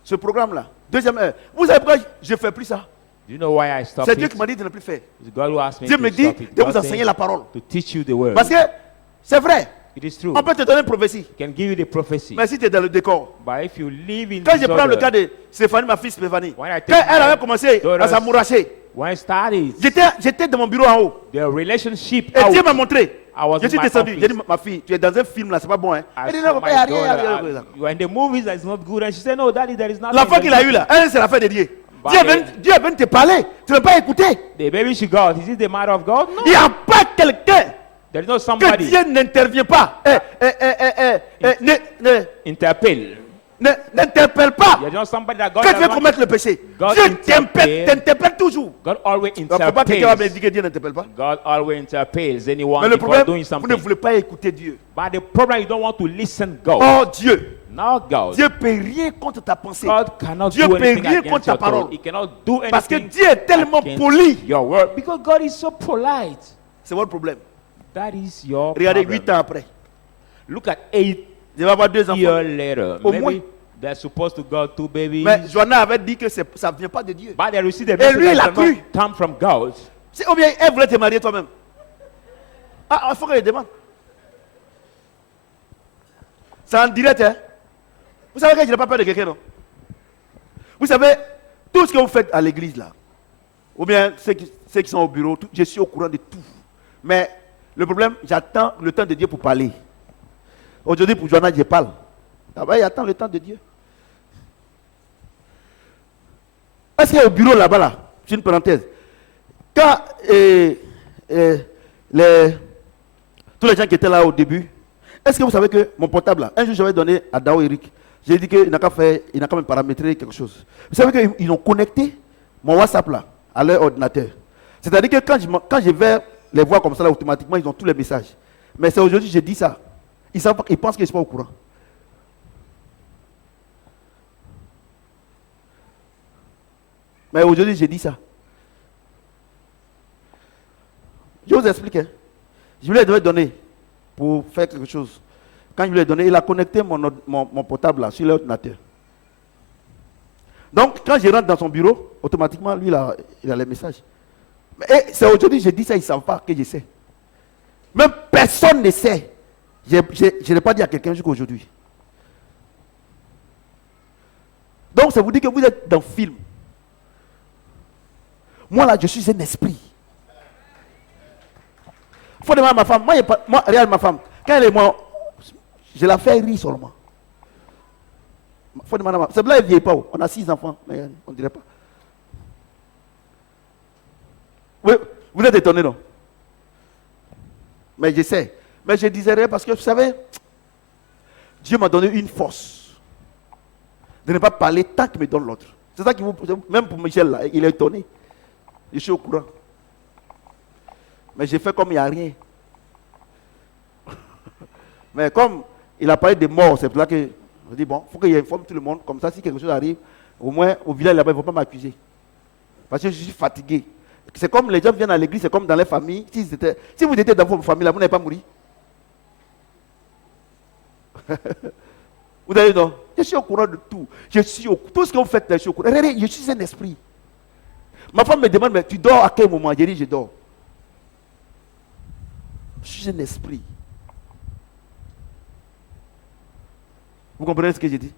ce programme là, deuxième heure. Vous savez pourquoi je ne fais plus ça? Do you know why I stopped C'est Dieu it? qui m'a dit de ne plus faire. It's God who asked me Dieu to me dit stop it. de vous God enseigner said la parole. to teach you the word. Parce que c'est vrai. It is true. On peut te donner une prophétie. I can give you the prophecy. Mais si tu es dans le décor. But if you live in Quand je this prends le order, cas de Stéphanie, ma fille Stéphanie, When I take quand elle my avait commencé daughters- à s'amouracher, when I started, j'étais dans mon bureau en haut. the relationship Et Dieu out, m'a montré. I was Je in suis my descendu. office. J'ai dit, ma fille, tu es dans un film là, c'est pas bon. Hein. I Elle dit, saw non, papa, my il n'y a rien. daughter, il y a rien. you are in the movies that is not good. And she said, no, daddy, there is nothing. L'enfant qu'il a eu là, elle, c'est l'affaire de Dieu. Bah, Dieu vient te parler. Tu ne veux pas écouter. The baby she got, is it the matter of God? No. Il n'y a pas quelqu'un There is no que somebody Dieu n'intervient pas. interpelle. n'interpelle pas. You're not somebody that God Quand tu veux doesn't commettre le péché, God Dieu interpelle. t'interpelle toujours. God always Il ne faut pas que quelqu'un va me interpeles. dire que Dieu n'interpelle pas. God always interpeles Mais anyone le before problème, doing vous ne something. voulez pas écouter Dieu. But the problem, you don't want to listen God. Oh Dieu, Now God. Dieu ne peut rien contre ta pensée. God cannot Dieu do peut anything rien against contre ta your thought. parole. He cannot do Parce que anything Dieu est tellement against poli. your word. Because God is so polite. C'est votre problème. That is your Regardez, problem. 8 ans après, Look at 8 je vais avoir 2 enfants. years later. Au Maybe moins. they're supposed to got 2 babies. Mais Joanna avait dit que ça ne vient pas de Dieu. But they received the Et lui, message il a that does cru. not come from God. Ou bien elle voulait te marier toi-même. Ah, il faut qu'elle demande. C'est en direct, hein. Vous savez que je n'ai pas peur de quelqu'un, non? Vous savez, tout ce que vous faites à l'église, là, ou bien ceux qui sont au bureau, je suis au courant de tout. Mais le problème, j'attends le temps de Dieu pour parler. Aujourd'hui, pour Joanna, je parle. D'abord, il attend le temps de Dieu. Est-ce qu'il y a au bureau là-bas, là, c'est une parenthèse. Quand tous les gens qui étaient là au début, est-ce que vous savez que mon portable là, un jour j'avais donné à Dao Eric, j'ai dit qu'il n'a qu'à faire, il n'a qu'à même paramétrer quelque chose. Vous savez qu'ils ont connecté mon WhatsApp là à leur ordinateur. C'est-à-dire que quand je vais les voir comme ça là, automatiquement ils ont tous les messages. Mais c'est aujourd'hui que j'ai dit ça. Ils pensent qu'ils ne sont pas au courant. Mais aujourd'hui j'ai dit ça. Je vous explique. Hein. Je lui ai donné pour faire quelque chose. Quand je lui ai donné, il a connecté mon portable là, sur l'ordinateur. Donc, quand je rentre dans son bureau, automatiquement, lui, il a les messages. Et c'est aujourd'hui que j'ai dit ça, ils ne savent pas que je sais. Même personne ne sait. Je n'ai pas dit à quelqu'un jusqu'à aujourd'hui. Donc, ça vous dit que vous êtes dans le film. Moi, là, je suis un esprit. Il faut demander à ma femme. Moi, regarde ma femme. Quand elle est moi, je la fais rire seulement. Il faut demander à ma femme. C'est là, elle ne vieillit pas. On a 6 enfants, mais on ne dirait pas. Oui, vous êtes étonné, non? Mais je sais. Mais je disais rien parce que, vous savez, Dieu m'a donné une force de ne pas parler tant qu'il me donne l'autre. C'est ça qui vous... Même pour Michel, là, il est étonné. Je suis au courant. Mais j'ai fait comme il n'y a rien. Mais comme il a parlé de mort, c'est pour ça que je dis, bon, il faut qu'il informe tout le monde. Comme ça, si quelque chose arrive, au moins, au village là-bas, ils ne vont pas m'accuser. Parce que je suis fatigué. C'est comme les gens viennent à l'église, c'est comme dans les familles. Si vous étiez dans votre famille, là, vous n'allez pas mourir. Vous avez dit non? Je suis au courant de tout. Tout ce que vous faites, je suis au courant. Regardez, je suis un esprit. Ma femme me demande, mais tu dors à quel moment? Je dis, je dors. Je suis un esprit. Vous comprenez ce que j'ai dit?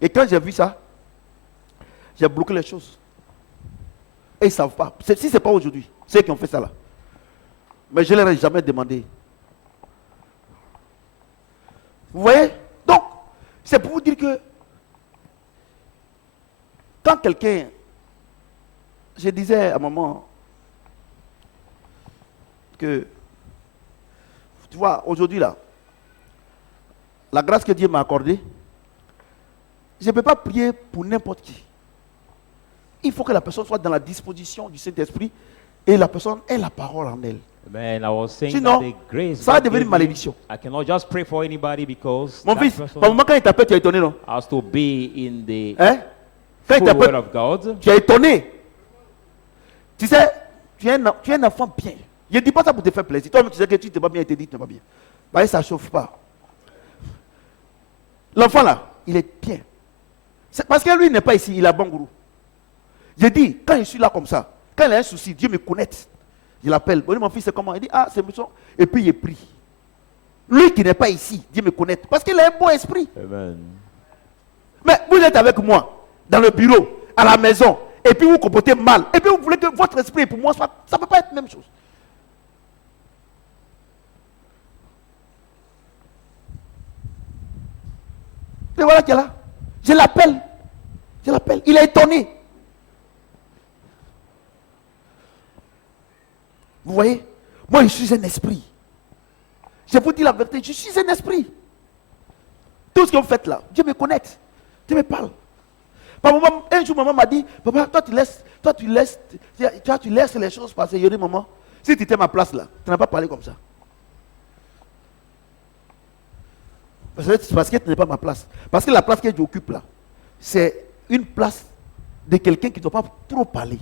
Et quand j'ai vu ça, j'ai bloqué les choses. Et ils ne savent pas. Si ce n'est pas aujourd'hui, c'est eux qui ont fait ça là. Mais je ne leur ai jamais demandé. Vous voyez? Donc, c'est pour vous dire que quand quelqu'un, je disais à maman que, tu vois, aujourd'hui là, la grâce que Dieu m'a accordée, je ne peux pas prier pour n'importe qui. Il faut que la personne soit dans la disposition du Saint-Esprit et la personne ait la parole en elle. Man, I was saying Sinon, that the grace ça va God devenir gave une me, malédiction. I cannot just pray for anybody because Mon that fils, person par moment quand il t'appelle, tu es étonné, non? has to be in the Hein? Quand il full word t'appelle, of God. tu es étonné. Tu sais, tu es un enfant bien. Je ne dis pas ça pour te faire plaisir. Toi-même, tu sais que tu n'es pas bien, il te dit que tu n'es pas bien. Bah, ça ne chauffe pas. L'enfant là, il est bien. C'est parce que lui n'est pas ici, il a bon gourou. Je dis, quand je suis là comme ça, quand il a un souci, Dieu me connaît. Je l'appelle. Bon, mon fils, c'est comment? Il dit, ah, c'est monsieur. Et puis il prie. Lui qui n'est pas ici, Dieu me connaît. Parce qu'il a un bon esprit. Amen. Mais vous êtes avec moi, dans le bureau, à la maison, et puis vous vous comportez mal. Et puis vous voulez que votre esprit, pour moi, ça ne peut pas être la même chose. Et voilà qu'il est là. Je l'appelle. Je l'appelle. Il est étonné. Vous voyez? Moi, je suis un esprit. Je vous dis la vérité, je suis un esprit. Tout ce que vous faites là, Dieu me connaît. Dieu me parle. Par moment, un jour, maman m'a dit, papa, toi tu laisses les choses passer. Je dis, maman, si tu étais à ma place là, tu n'as pas parlé comme ça. Parce que tu n'es pas ma place. Parce que la place que tu occupes là, c'est une place de quelqu'un qui ne doit pas trop parler.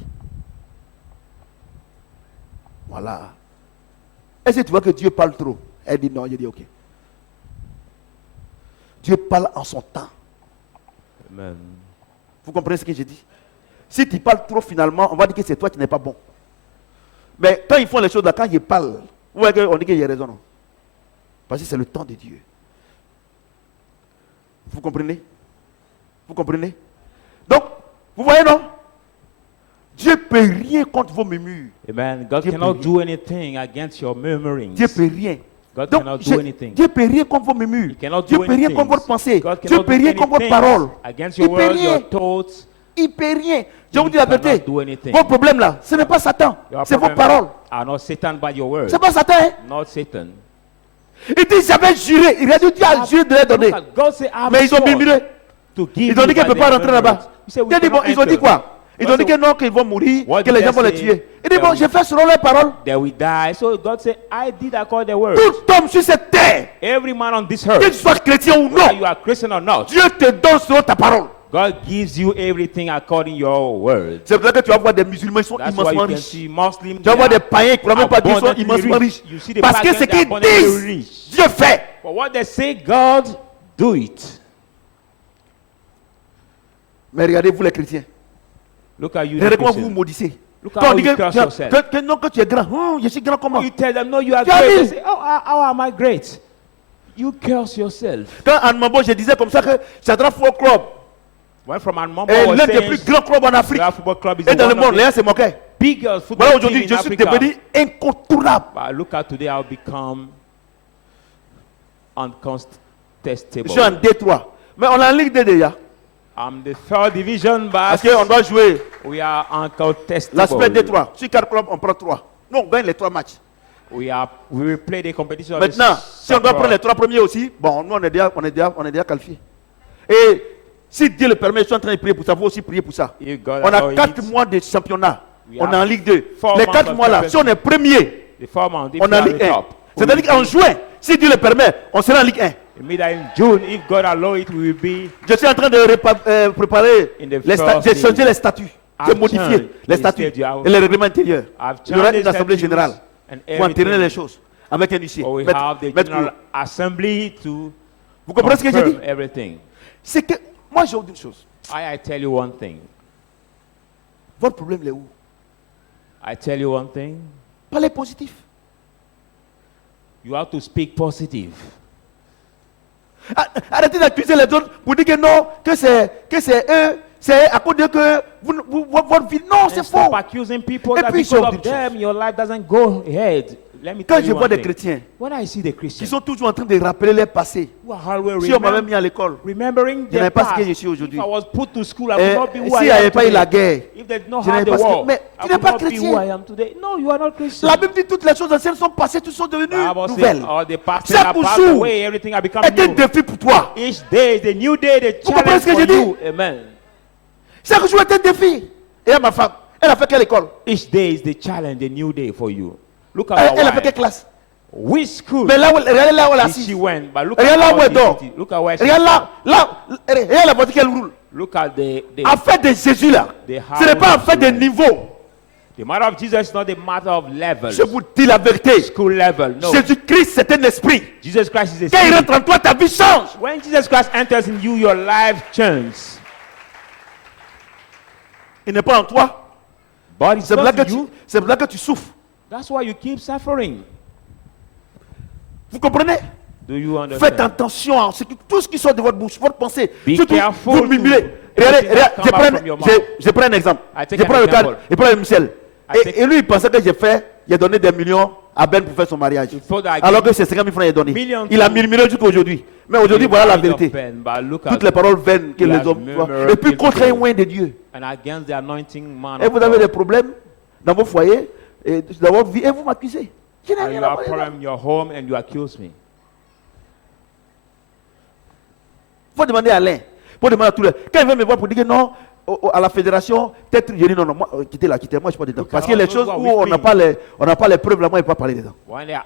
Voilà. Est-ce que tu vois que Dieu parle trop? Elle dit non, je dis ok. Dieu parle en son temps. Amen. Vous comprenez ce que je dis? Si tu parles trop, finalement, on va dire que c'est toi qui n'es pas bon. Mais quand ils font les choses là, quand ils parlent, vous voyez qu'on dit qu'il y a raison, non? Parce que c'est le temps de Dieu. Vous comprenez? Vous comprenez? Donc, vous voyez, non? Dieu ne peut rien contre vos murmures. Amen. God Dieu cannot peut do anything against your murmurings. Dieu ne peut rien. God Donc, cannot do anything. Dieu ne peut rien contre vos murmures. He cannot Dieu do ne peut rien anything. contre votre pensée. God Dieu ne cannot peut do rien contre votre anything parole. against Il your ne peut words, rien. your thoughts. Il ne peut rien. Je vous dis la cannot vérité. do anything. Votre problème là, ce n'est pas Satan. Your C'est vos problem paroles. are not Satan but your words. Ce n'est pas Satan. Hein? Not Satan. Il dit j'avais juré. Il a dit Dieu a juré de les donner. God said, I have Mais ils ont sworn murmuré. to give Ils ont dit you qu'il ne by peut pas their rentrer là-bas. words. He said, we Il a dit, bon, cannot ils ont dit enter. quoi? Ils God ont dit said, que non, qu'ils vont mourir, What que did les gens they vont les say? tuer. Il dit, bon, That j'ai fait selon leurs paroles. They will die. So God said, I did according to their words. Tout homme sur cette terre, Every man on this qu'il earth, soit chrétien ou whether non, you are Christian or not, Dieu te donne selon ta parole. God gives you everything according to your words. C'est pour ça que tu vas voir des musulmans, ils sont That's why immensement you can riches. see Muslims. Tu vas voir they des are païens qui ne même pas dire qu'ils sont abundantly immensement rich. riches. You see the Parce que pagans, ce they are qu'ils abundantly disent, rich. Dieu fait. For what they say, God do it. Mais regardez-vous les chrétiens. Look at you, the Regardez comment vous Christians. vous maudissez. Look Quand on how dit you curse yourself. que non, que tu es grand. Je suis grand comment? You tell them, no, you are Tu as great. dit. They say, oh, how am I great? You curse yourself. Quand Anne Mambo, je disais comme ça que Shadrach Football Club Went from Anmamba est was l'un des saying, plus grands clubs en Afrique. Shadrach Football Club is Et dans le one of monde, les the gens se moquaient. biggest football Voilà, team aujourd'hui, in je suis Africa. devenu incontournable. But look at today, I've become Je uncontestable. suis en D3. Mais on est en Ligue 2 déjà. I'm the third division, Parce but qu'on doit jouer we are uncontestable. l'aspect D3. Sur 4 clubs, on prend 3. Non, on gagne les 3 matchs. We will play the competition. of Maintenant, the si on doit soccer. prendre les 3 premiers aussi, bon, nous on est déjà qualifiés. Et si Dieu le permet, je suis en train de prier pour ça, vous aussi prier pour ça. If God On a allow 4 it, mois de championnat. We On est have en Ligue 2. 4 Les months 4 of mois là, championship. si on est premier, the 4 months, if on we est en are Ligue the 1. top, C'est-à-dire qu'en juin, si Dieu le permet, on sera en Ligue 1. it means that in June, if God allow it, we will be Je suis en train de préparer, In the j'ai first changé league. les statuts. J'ai I've modifié changed les the statuts statute. et les règlements intérieurs. I've Il y aura changed une the assemblée statutes générale and pour enterrer everything. les choses avec un huissier. or we Maître- have the maître general Koulou. assembly to Vous comprenez ce que j'ai dit? confirm everything. C'est que moi j'ai une chose. I tell you one thing. Votre problème il est où? I tell you one thing. Parlez positif. You have to speak positive. Arrêtez d'accuser les autres pour dire que non, que c'est eux, c'est à cause de que votre vie. Non, c'est And stop faux. accusing people Et that puis, because j'ai of une them, your life doesn't go ahead. Let me Quand tell je you vois one des thing. chrétiens When I see the qui Christians sont toujours en train de rappeler leur passé. who are always Si on m'avait mis à l'école, remembering je n'avais their pas ce past, que je suis if aujourd'hui. I was put to school, I Eh, would not be who s'il I n'y am avait pas eu today. la guerre, If they did not je have n'avais the pas ce que- war, Mais I tu n'es would pas not be chrétien. who I am today. No, you are not Christian. la Bible dit toutes les choses anciennes sont passées, toutes sont devenues Bible says, nouvelles. all the past things Chaque are passed jour away, everything has become est un new. défi pour toi. Each day is a new day, the Vous comprenez challenge ce que for je dis? you. Amen. Chaque jour est un défi. Et ma femme, elle a fait quelle école? Each day is the challenge, a new day for you. Look at Elle a fait her quelle wife. classe? Which school Mais là où, regardez là où elle est did she assise. went? But look Regarde là at où how elle dort. she- look at where she Regarde regarde la voiture qu'elle roule. Look at the En fait de Jésus là, They ce n'est pas en have- fait de niveau. the matter of Jesus is not a matter of level, Je vous dis la vérité. school level. No, Jésus-Christ, c'est un esprit. Jesus Christ is a Quand il spirit. rentre en toi, ta vie change. When Jesus Christ enters in you, your life changes. Il n'est pas en toi. But it's C'est pour, not là que in you. c'est pour là que tu souffres. That's why you keep suffering. Vous comprenez? Do you understand? Faites attention à tout ce qui sort de votre bouche, votre pensée. Be Surtout, careful vous to murmurez. everything Regardez, that come out from your mouth. je prends un exemple. I take Je an prends le example. cadre, je prends le Michel. I take- Et lui, il pensait que j'ai donné des millions à Ben pour faire son mariage. You thought that I Alors gave que c'est 50 000 francs qu'il a donné. millions Il a to- murmuré jusqu'à aujourd'hui. Mais aujourd'hui, voilà la Kind of vérité. pen, but look at Toutes les paroles vaines que You les have hommes voient. murmured Et puis contre un people. loin de Dieu. and against the anointing man Et of vous avez God. des problèmes dans vos foyers, et dans votre vie, et vous m'accusez. Je n'ai And rien you à have voir. problem in your home and you accuse me. Il faut demander à Alain. Il faut demander à tous les. Quand il veut me voir pour dire que non, à la fédération, peut-être, je dis non, non, moi, quittez là, quittez, moi je ne suis pas dedans. Parce que les choses où on n'a pas les preuves, là, moi je ne peux pas parler dedans. When they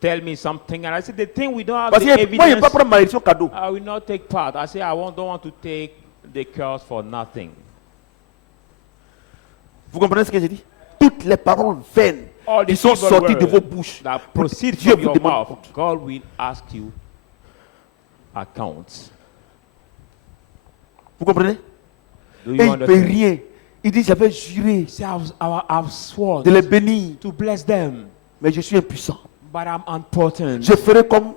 tell me something, and I say, the thing we don't have Parce the que moi je ne peux evidence, pas prendre malédiction cadeau. I will not take part. I say, don't want to take the curse for nothing. Vous comprenez ce que j'ai dit? Toutes les paroles vaines All the qui sont evil sorties de words vos bouches, that proceed Dieu from vous your demande mouth, compte. God will ask you accounts. Vous comprenez? Do Et you il ne peut understand? rien. Il dit, j'avais juré See, I've sworn de les bénir, to bless them, mais je suis impuissant. but I'm unpotent. Je ferai comme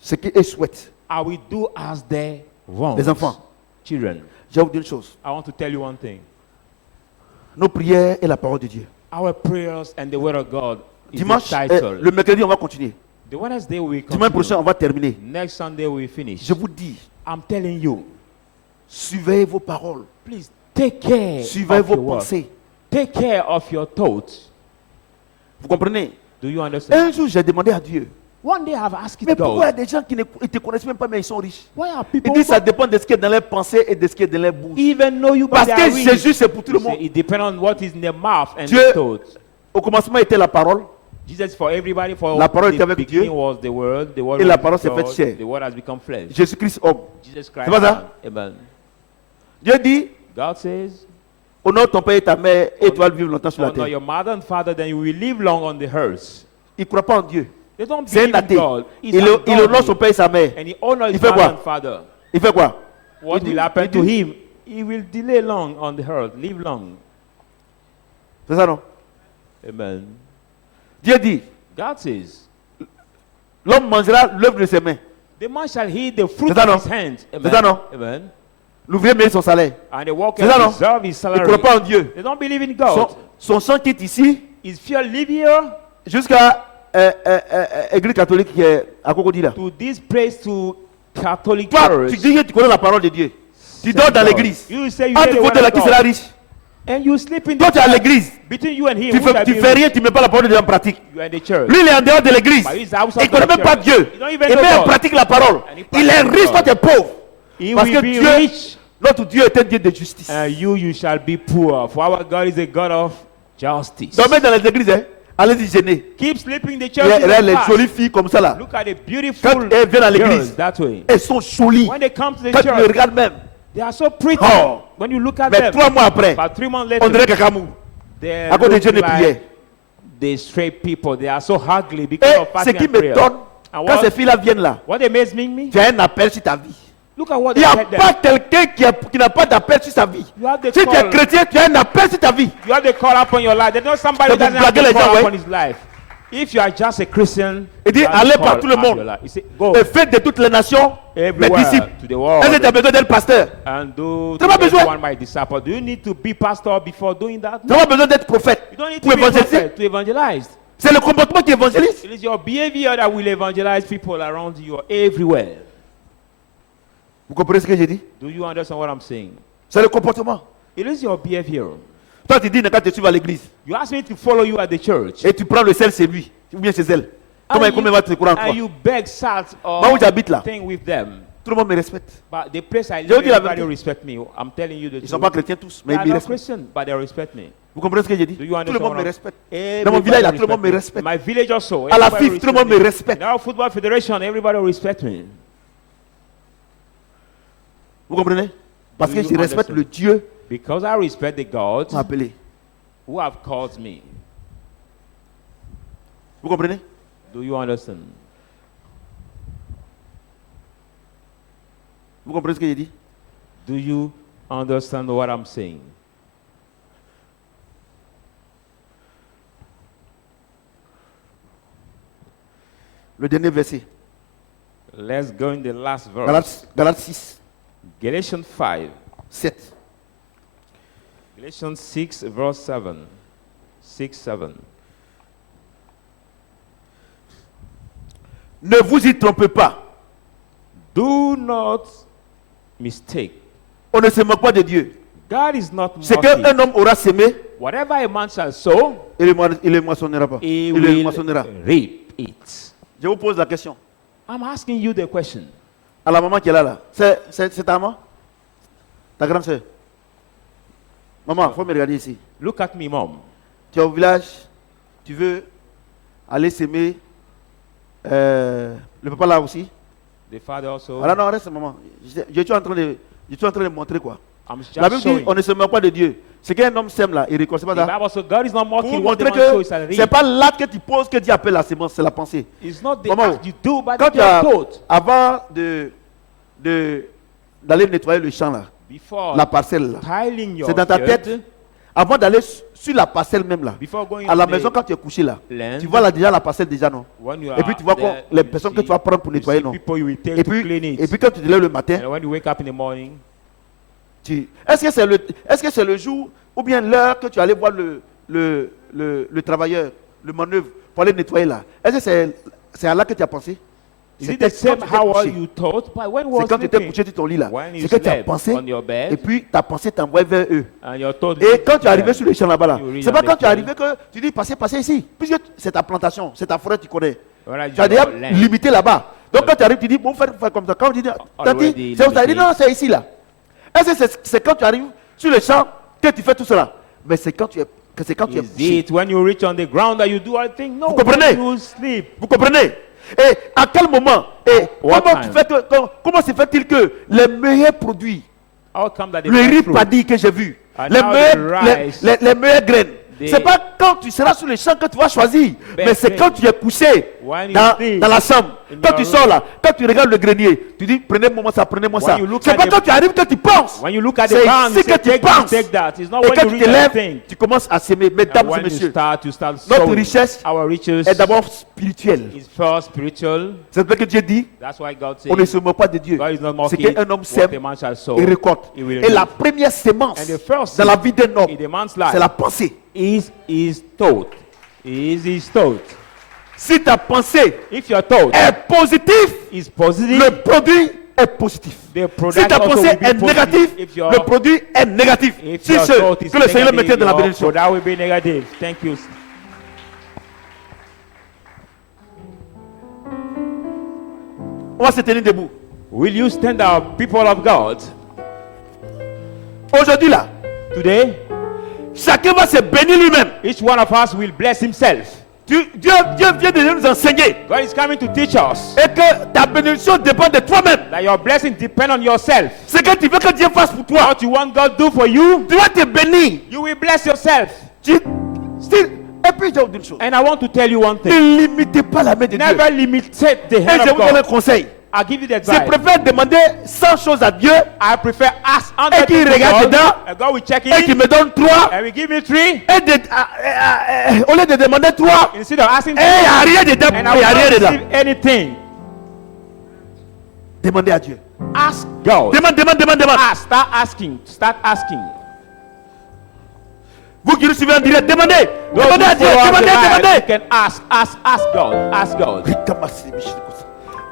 ce qu'ils souhaitent. I will do as they want. Les enfants, Children, je vais vous dire une chose. I want to tell you one thing. Nos prières et la parole de Dieu. Our prayers and the word of God is Dimanche, the title. le mercredi, on va continuer. The Wednesday we Dimanche prochain, continue. on va terminer. Next Sunday we finish. Je vous dis, I'm telling you, surveillez vos paroles. please take care Surveillez of vos your word. pensées. Take care of your thoughts. Vous comprenez? Do you understand? Un jour, j'ai demandé à Dieu, One day I've asked mais pourquoi il y a God, des gens qui ne te connaissent même pas, mais ils sont riches? why are Il people dit, ça dépend de ce qui est dans leurs pensées et de ce qui est dans leur bouche. even know you by Parce their que rich? Jésus, c'est pour tout le He say, monde. it depends on what is in their mouth and Dieu- the thoughts. Au commencement était la parole, Jesus for everybody, for La parole the était avec beginning Dieu. was the word Et la was parole with s'est faite God, chair. the word has become flesh. Jésus-Christ homme. Jesus Christ. C'est pas ça? Amen. Dieu dit, God says, honore ton père et ta mère et tu vas vivre longtemps sur la honor terre. your mother and father, then you will live long on the earth. Il ne croit pas en Dieu. They don't C'est un believe in athée. God. He's Il honore ungodly. son père et sa mère. And he honors Il his fait mother quoi? and father. Il fait quoi? What Il dit- will happen il to dit- him? He will delay long on the earth, live long. C'est ça non? Amen. Dieu dit, God says, l'homme mangera l'œuvre de ses mains. the man shall eat the fruit C'est ça, of non? his hands. C'est ça, non? Amen. L'ouvrier mérite son salaire. And the worker C'est ça, non? deserve his Il ne salary. croit pas en Dieu. They don't believe in God. Son sang quitte ici His fear live here jusqu'à l'église catholique qui est à Cocody là. to this place to Catholic Toi, church. tu dis que tu connais la parole de Dieu. Tu Send dors dans God. l'église. You say you Entre hear the vous word de là of qui God. sera riche. And you sleep in Toi, the tu es à church. l'église. Between you and him, Tu who shall fais be rien, rich? tu ne mets pas la parole de Dieu en pratique. You are in the church. Lui, il est en dehors de l'église. But he's outside Il ne connaît of the même pas church. Dieu. You don't even Il know met en God. pratique la parole. And he Il est practices riche, toi God. tu es pauvre. He Parce will que be Dieu, rich, notre Dieu est un Dieu de justice. and you shall be poor. For our God is a God of justice. Dormez dans les églises, hein. Allez-y gêner. Keep sleeping in the Il y church. a les jolies filles comme ça là. Look at the Quand beautiful elles viennent à girls l'église, that way. elles sont jolies. When they come to the Quand tu les church, regardes même. they are so pretty. Oh. When you look at Mais them, 3 mois après, but 3 months on dirait later, quelqu'un mou. they À cause de look jeûne et prière. like the straight people. They are so ugly because Et of ce fasting qui and prayer. m'étonne, And quand ces what, filles-là viennent là, what amazes me, tu as un appel sur ta vie. look at what Il they n'y a said pas there. quelqu'un qui n'a pas d'appel sur sa vie. You have the Si tu es call. chrétien, tu as un appel sur ta vie. You have the call upon your life. There's not somebody who Donc, doesn't have blaguez the les gens, call ouais. upon his life. If you are just a Christian, Il dit, you have allez the par call tout le upon monde. your life. You say, go Et faites de toutes les nations mes everywhere disciples. to the world Est-ce que tu as besoin d'être pasteur? and do Tu n'as pas besoin. everyone my disciple. Do you need to be pastor before doing that? Tu n'as pas besoin d'être prophète You don't need pour to be a évangéliser. prophet to evangelize. C'est le comportement qui évangélise. It is your behavior that will evangelize people around you everywhere. Vous comprenez ce que j'ai dit? Do you understand what I'm saying? C'est le comportement. It is your behavior. Toi, tu dis, quand tu suives à l'église, You ask me to follow you at the church. et tu prends le sel chez lui, ou bien chez elle. Comment va te croire en toi? And you beg salt Moi où or j'habite là, thing with them. tout le monde me respecte. But the place I Je vous live, dis la everybody vérité. respect me. I'm telling you the Ils ne truth. sont pas chrétiens tous, mais They are ils me not respectent. Christian, but they respect me. Vous comprenez ce que j'ai dit? Do you Tout le understand monde what me I'm- respecte. Everybody Dans mon village, là, tout le monde me respect respecte. My village also. À la everybody FIF, tout le monde me respect respecte. me. Now Football Federation, everybody respect me. Vous comprenez? Parce Do que you je respecte understand? le Dieu Because I respect the God qui m'a appelé. who have called me. Vous comprenez? Do you understand? Vous comprenez ce que j'ai dit? Do you understand what I'm saying? Le dernier verset. Let's go in the last verse. Galates 6, Galatians 5. 7. Galatians 6, verse 7. 6, 7. Ne vous y trompez pas. Do not mistake. On ne se moque pas de Dieu. God is not Ce mocking. qu'un homme aura semé, Whatever a man shall sow, il le moissonnera pas. he Il le moissonnera. will reap it. Je vous pose la question. I'm asking you the question. à la maman qui est là. C'est ta maman? Ta grande soeur? Maman, il faut me regarder ici. Look at me, mom. Tu es au village, tu veux aller s'aimer. Le papa là aussi? The father also. Ah non, reste maman. Je suis en train de montrer quoi. I'm just La Bible dit showing. on ne se moque pas de Dieu. C'est qu'un homme sème là, il récolte pas The ça. Bible says God is not Pour mocking what the montrer man shows que and c'est reap. pas l'acte que tu poses que Dieu appelle la sémence, c'est la pensée. It's not the Maman, act you do, but quand the tu as, thought. avant d'aller nettoyer le champ là, Before la parcelle là, tiling your c'est dans ta field, tête. Avant d'aller sur la parcelle même là, before going à la to maison the quand tu es couché là, land, tu vois là déjà la parcelle déjà non. when you Et puis are tu vois there, les you personnes que see- tu vas prendre pour you nettoyer see non. people you will take Et to clean puis, it. et puis quand tu te lèves le matin, And when you wake up in the morning, est-ce que c'est le jour ou bien l'heure que tu allais voir le travailleur, le manœuvre pour aller nettoyer là? Est-ce que c'est à là que tu as pensé? is it the same how you thought? But when C'est was quand tu t'es sleeping? couché sur ton lit là. When you C'est que tu as slept pensé on your bed, et puis ta pensée t'envoie vers eux. and your thought Et quand tu es leads arrivé them. sur le champ là-bas là, You read c'est pas on quand the tu es field. arrivé que tu dis passez ici. Puisque c'est ta plantation, c'est ta forêt, tu connais. Where Tu as déjà your land limité là-bas. Donc quand tu arrives, tu dis bon, faire comme ça. Quand on dit, Already c'est où ça? Il dit limited. non, c'est ici là. Est-ce que c'est quand tu arrives sur le champ que tu fais tout cela? Mais c'est quand tu es Is couché. it when you reach on the ground that you do all things? No, Vous comprenez? when you sleep. Vous comprenez? Et à quel moment? Et What comment time? comment se fait-il que les meilleurs produits, How come that the le riz best fruit, paddy que j'ai vu, And les now meilleures, the rice, les meilleures graines, the- c'est pas quand tu seras sur le champ que tu vas choisir, mais c'est grain. quand tu es couché When you dans sleep la chambre, in quand your tu room. sors là, quand tu regardes le grenier, tu dis prenez-moi ça, prenez-moi When ça. you look C'est at pas the- quand tu arrives que tu penses. when you look at the C'est ground, you ici say, que tu take this, penses. take that. It's not Et when quand you tu reach te that lèves, thing. tu commences à s'aimer. And Mesdames et when you messieurs, start notre sowing. richesse Our riches est d'abord spirituelle. is first spiritual. C'est pour que Dieu dit That's why God says, on ne se moque pas de Dieu. God is not C'est mocking qu'un homme what sème a man shall sow. et récolte. He will Et la reap. première sémence And the first dans la seed vie d'un homme, in the man's life c'est la pensée. is his thought. Is his thought. Si ta pensée If your thought est positive, is positive, le produit est positif. the product Si ta also pensée will be est positive. négative, If your, le produit est négatif. if Si your ce thought is que le Seigneur negative, mettait dans la your bénédiction. product will be negative. Thank you. On va se tenir debout. Will you stand up, people of God? Aujourd'hui là, Today, chacun va se bénir lui-même. each one of us will bless himself. Dieu vient de nous enseigner God is coming to teach us et que ta bénédiction dépend de toi-même. that your blessing depends on yourself. Ce que tu veux que Dieu fasse pour toi, What you want God to do for you, tu vas te bénir. you will bless yourself. Et puis, je vais vous dire une chose. And I want to tell you one thing. Ne limitez pas la main de Dieu. Never limited the Et hand je of vous donne un God. conseil. I'll give you the Je advice. préfère demander 100 choses à Dieu I prefer ask et qu'il regarde dedans and God will check et it qu'il me donne 3. and will give me 3 Et au lieu de demander 3, instead of asking et il n'y a rien dedans. and Il I n'y will a rien not dedans. receive anything. Demandez à Dieu. Ask God. Demande. Ask. Start asking. Start asking. Vous qui nous suivez en direct, demandez. Those Demandez who à Dieu. follow us live, Demandez. you can ask God. Ask God.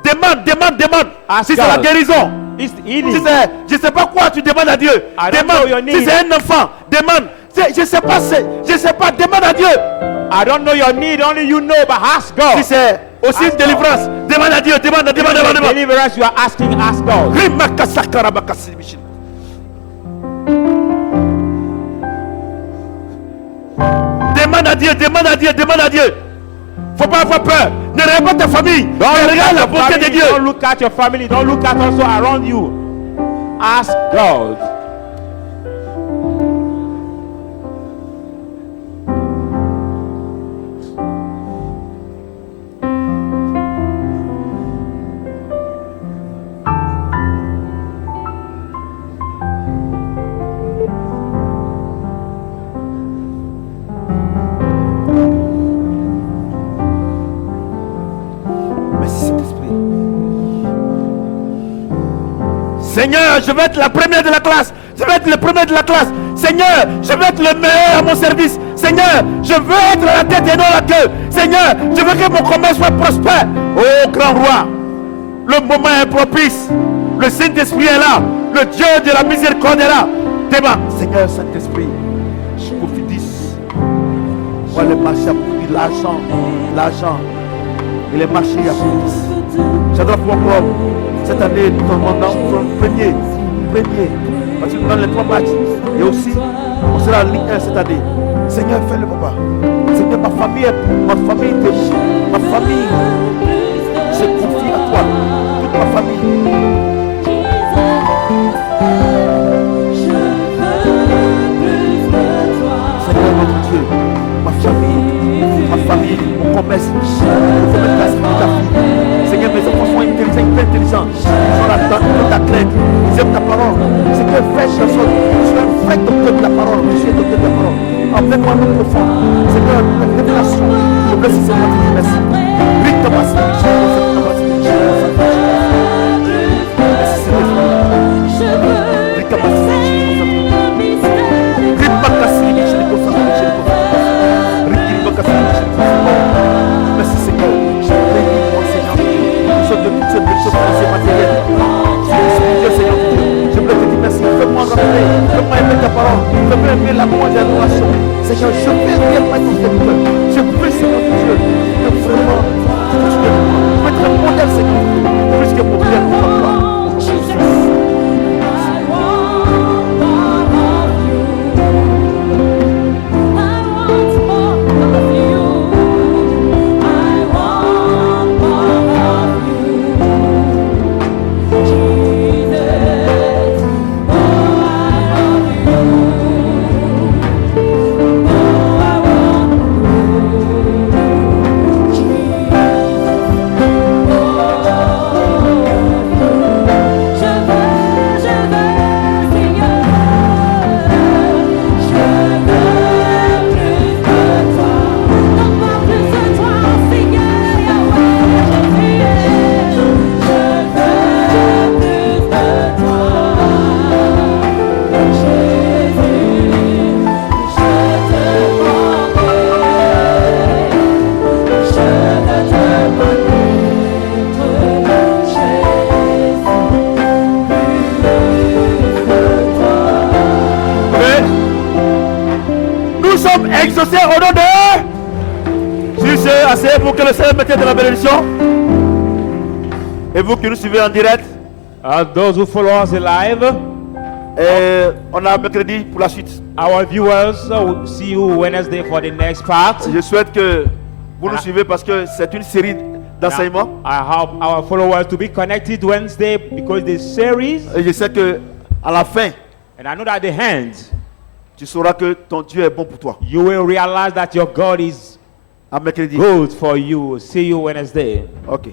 Demande. Ask Si c'est la God. guérison, It's si healing. c'est, je ne sais pas quoi, tu demandes à Dieu. I don't know your Demande. need. Si c'est un enfant, demande. Je ne sais pas, demande à Dieu. I don't know your need, only you know, but ask God. Si c'est aussi Ask une délivrance, demande à Dieu. Demande. Deliverance, you are asking, ask God. Demande à Dieu. Faut pas avoir peur. Ne regarde pas ta famille. Mais regarde la bonté de Dieu. Don't look at your family. Don't look at also around you. Ask God. Merci Saint-Esprit. Seigneur, je veux être la première de la classe. Je veux être le premier de la classe. Seigneur, je veux être le meilleur à mon service. Seigneur, je veux être la tête et non la queue. Seigneur, je veux que mon commerce soit prospère. Oh grand roi, le moment est propice. Le Saint-Esprit est là. Le Dieu de la miséricorde est là. Débat. Seigneur Saint-Esprit, je confie 10. On va le marché à pour l'argent. Et les marchés à pour 10. J'adore pour moi. Cette année, nous demandons premier. Parce que nous donnons les 3 matchs. Et aussi, on sera en Ligue 1 cette année. Seigneur, fais-le, papa. Seigneur, ma famille se confie à toi. Toute ma famille. Seigneur, notre Dieu, ma famille, mon commerce, la de ta fille. Seigneur, mes enfants sont intelligents. Ils ont ta crainte. Ils aiment ta parole. Seigneur, fais de sorte. Je suis un vrai docteur de la parole. Je suis un docteur de la parole. Emmène-moi le profond. Seigneur, la révélation. Je blesse ce Seigneur, merci. Rick Thomas, merci Seigneur. Rick Thomas, Rick Bakassi, merci Seigneur. Bénis-moi Seigneur. Nous sommes de toutes ces belles choses matérielles. Seigneur, je voulais te dire merci. Fais-moi rappeler, fais-moi aimer ta parole, fais-moi aimer l'amour et l'adoration. Seigneur, je veux réellement être ton serviteur. Je veux, Seigneur Dieu, que vraiment, tu es moi. Je veux être un modèle, Seigneur, plus que mon modèle pour toi. Exaucé au nom de... Si c'est assez pour que le Seigneur mette de la bénédiction. Et vous qui nous suivez en direct. Those who follow us live. Et on a mercredi pour la suite. Our viewers will see you Wednesday for the next part. Je souhaite que vous nous suivez parce que c'est une série d'enseignements. I hope our followers to be connected Wednesday because the series. Et je sais que à la fin, and I know that at the end, tu sauras que ton Dieu est bon pour toi. You will realize that your God is à mercredi. good for you. See you Wednesday. Ok.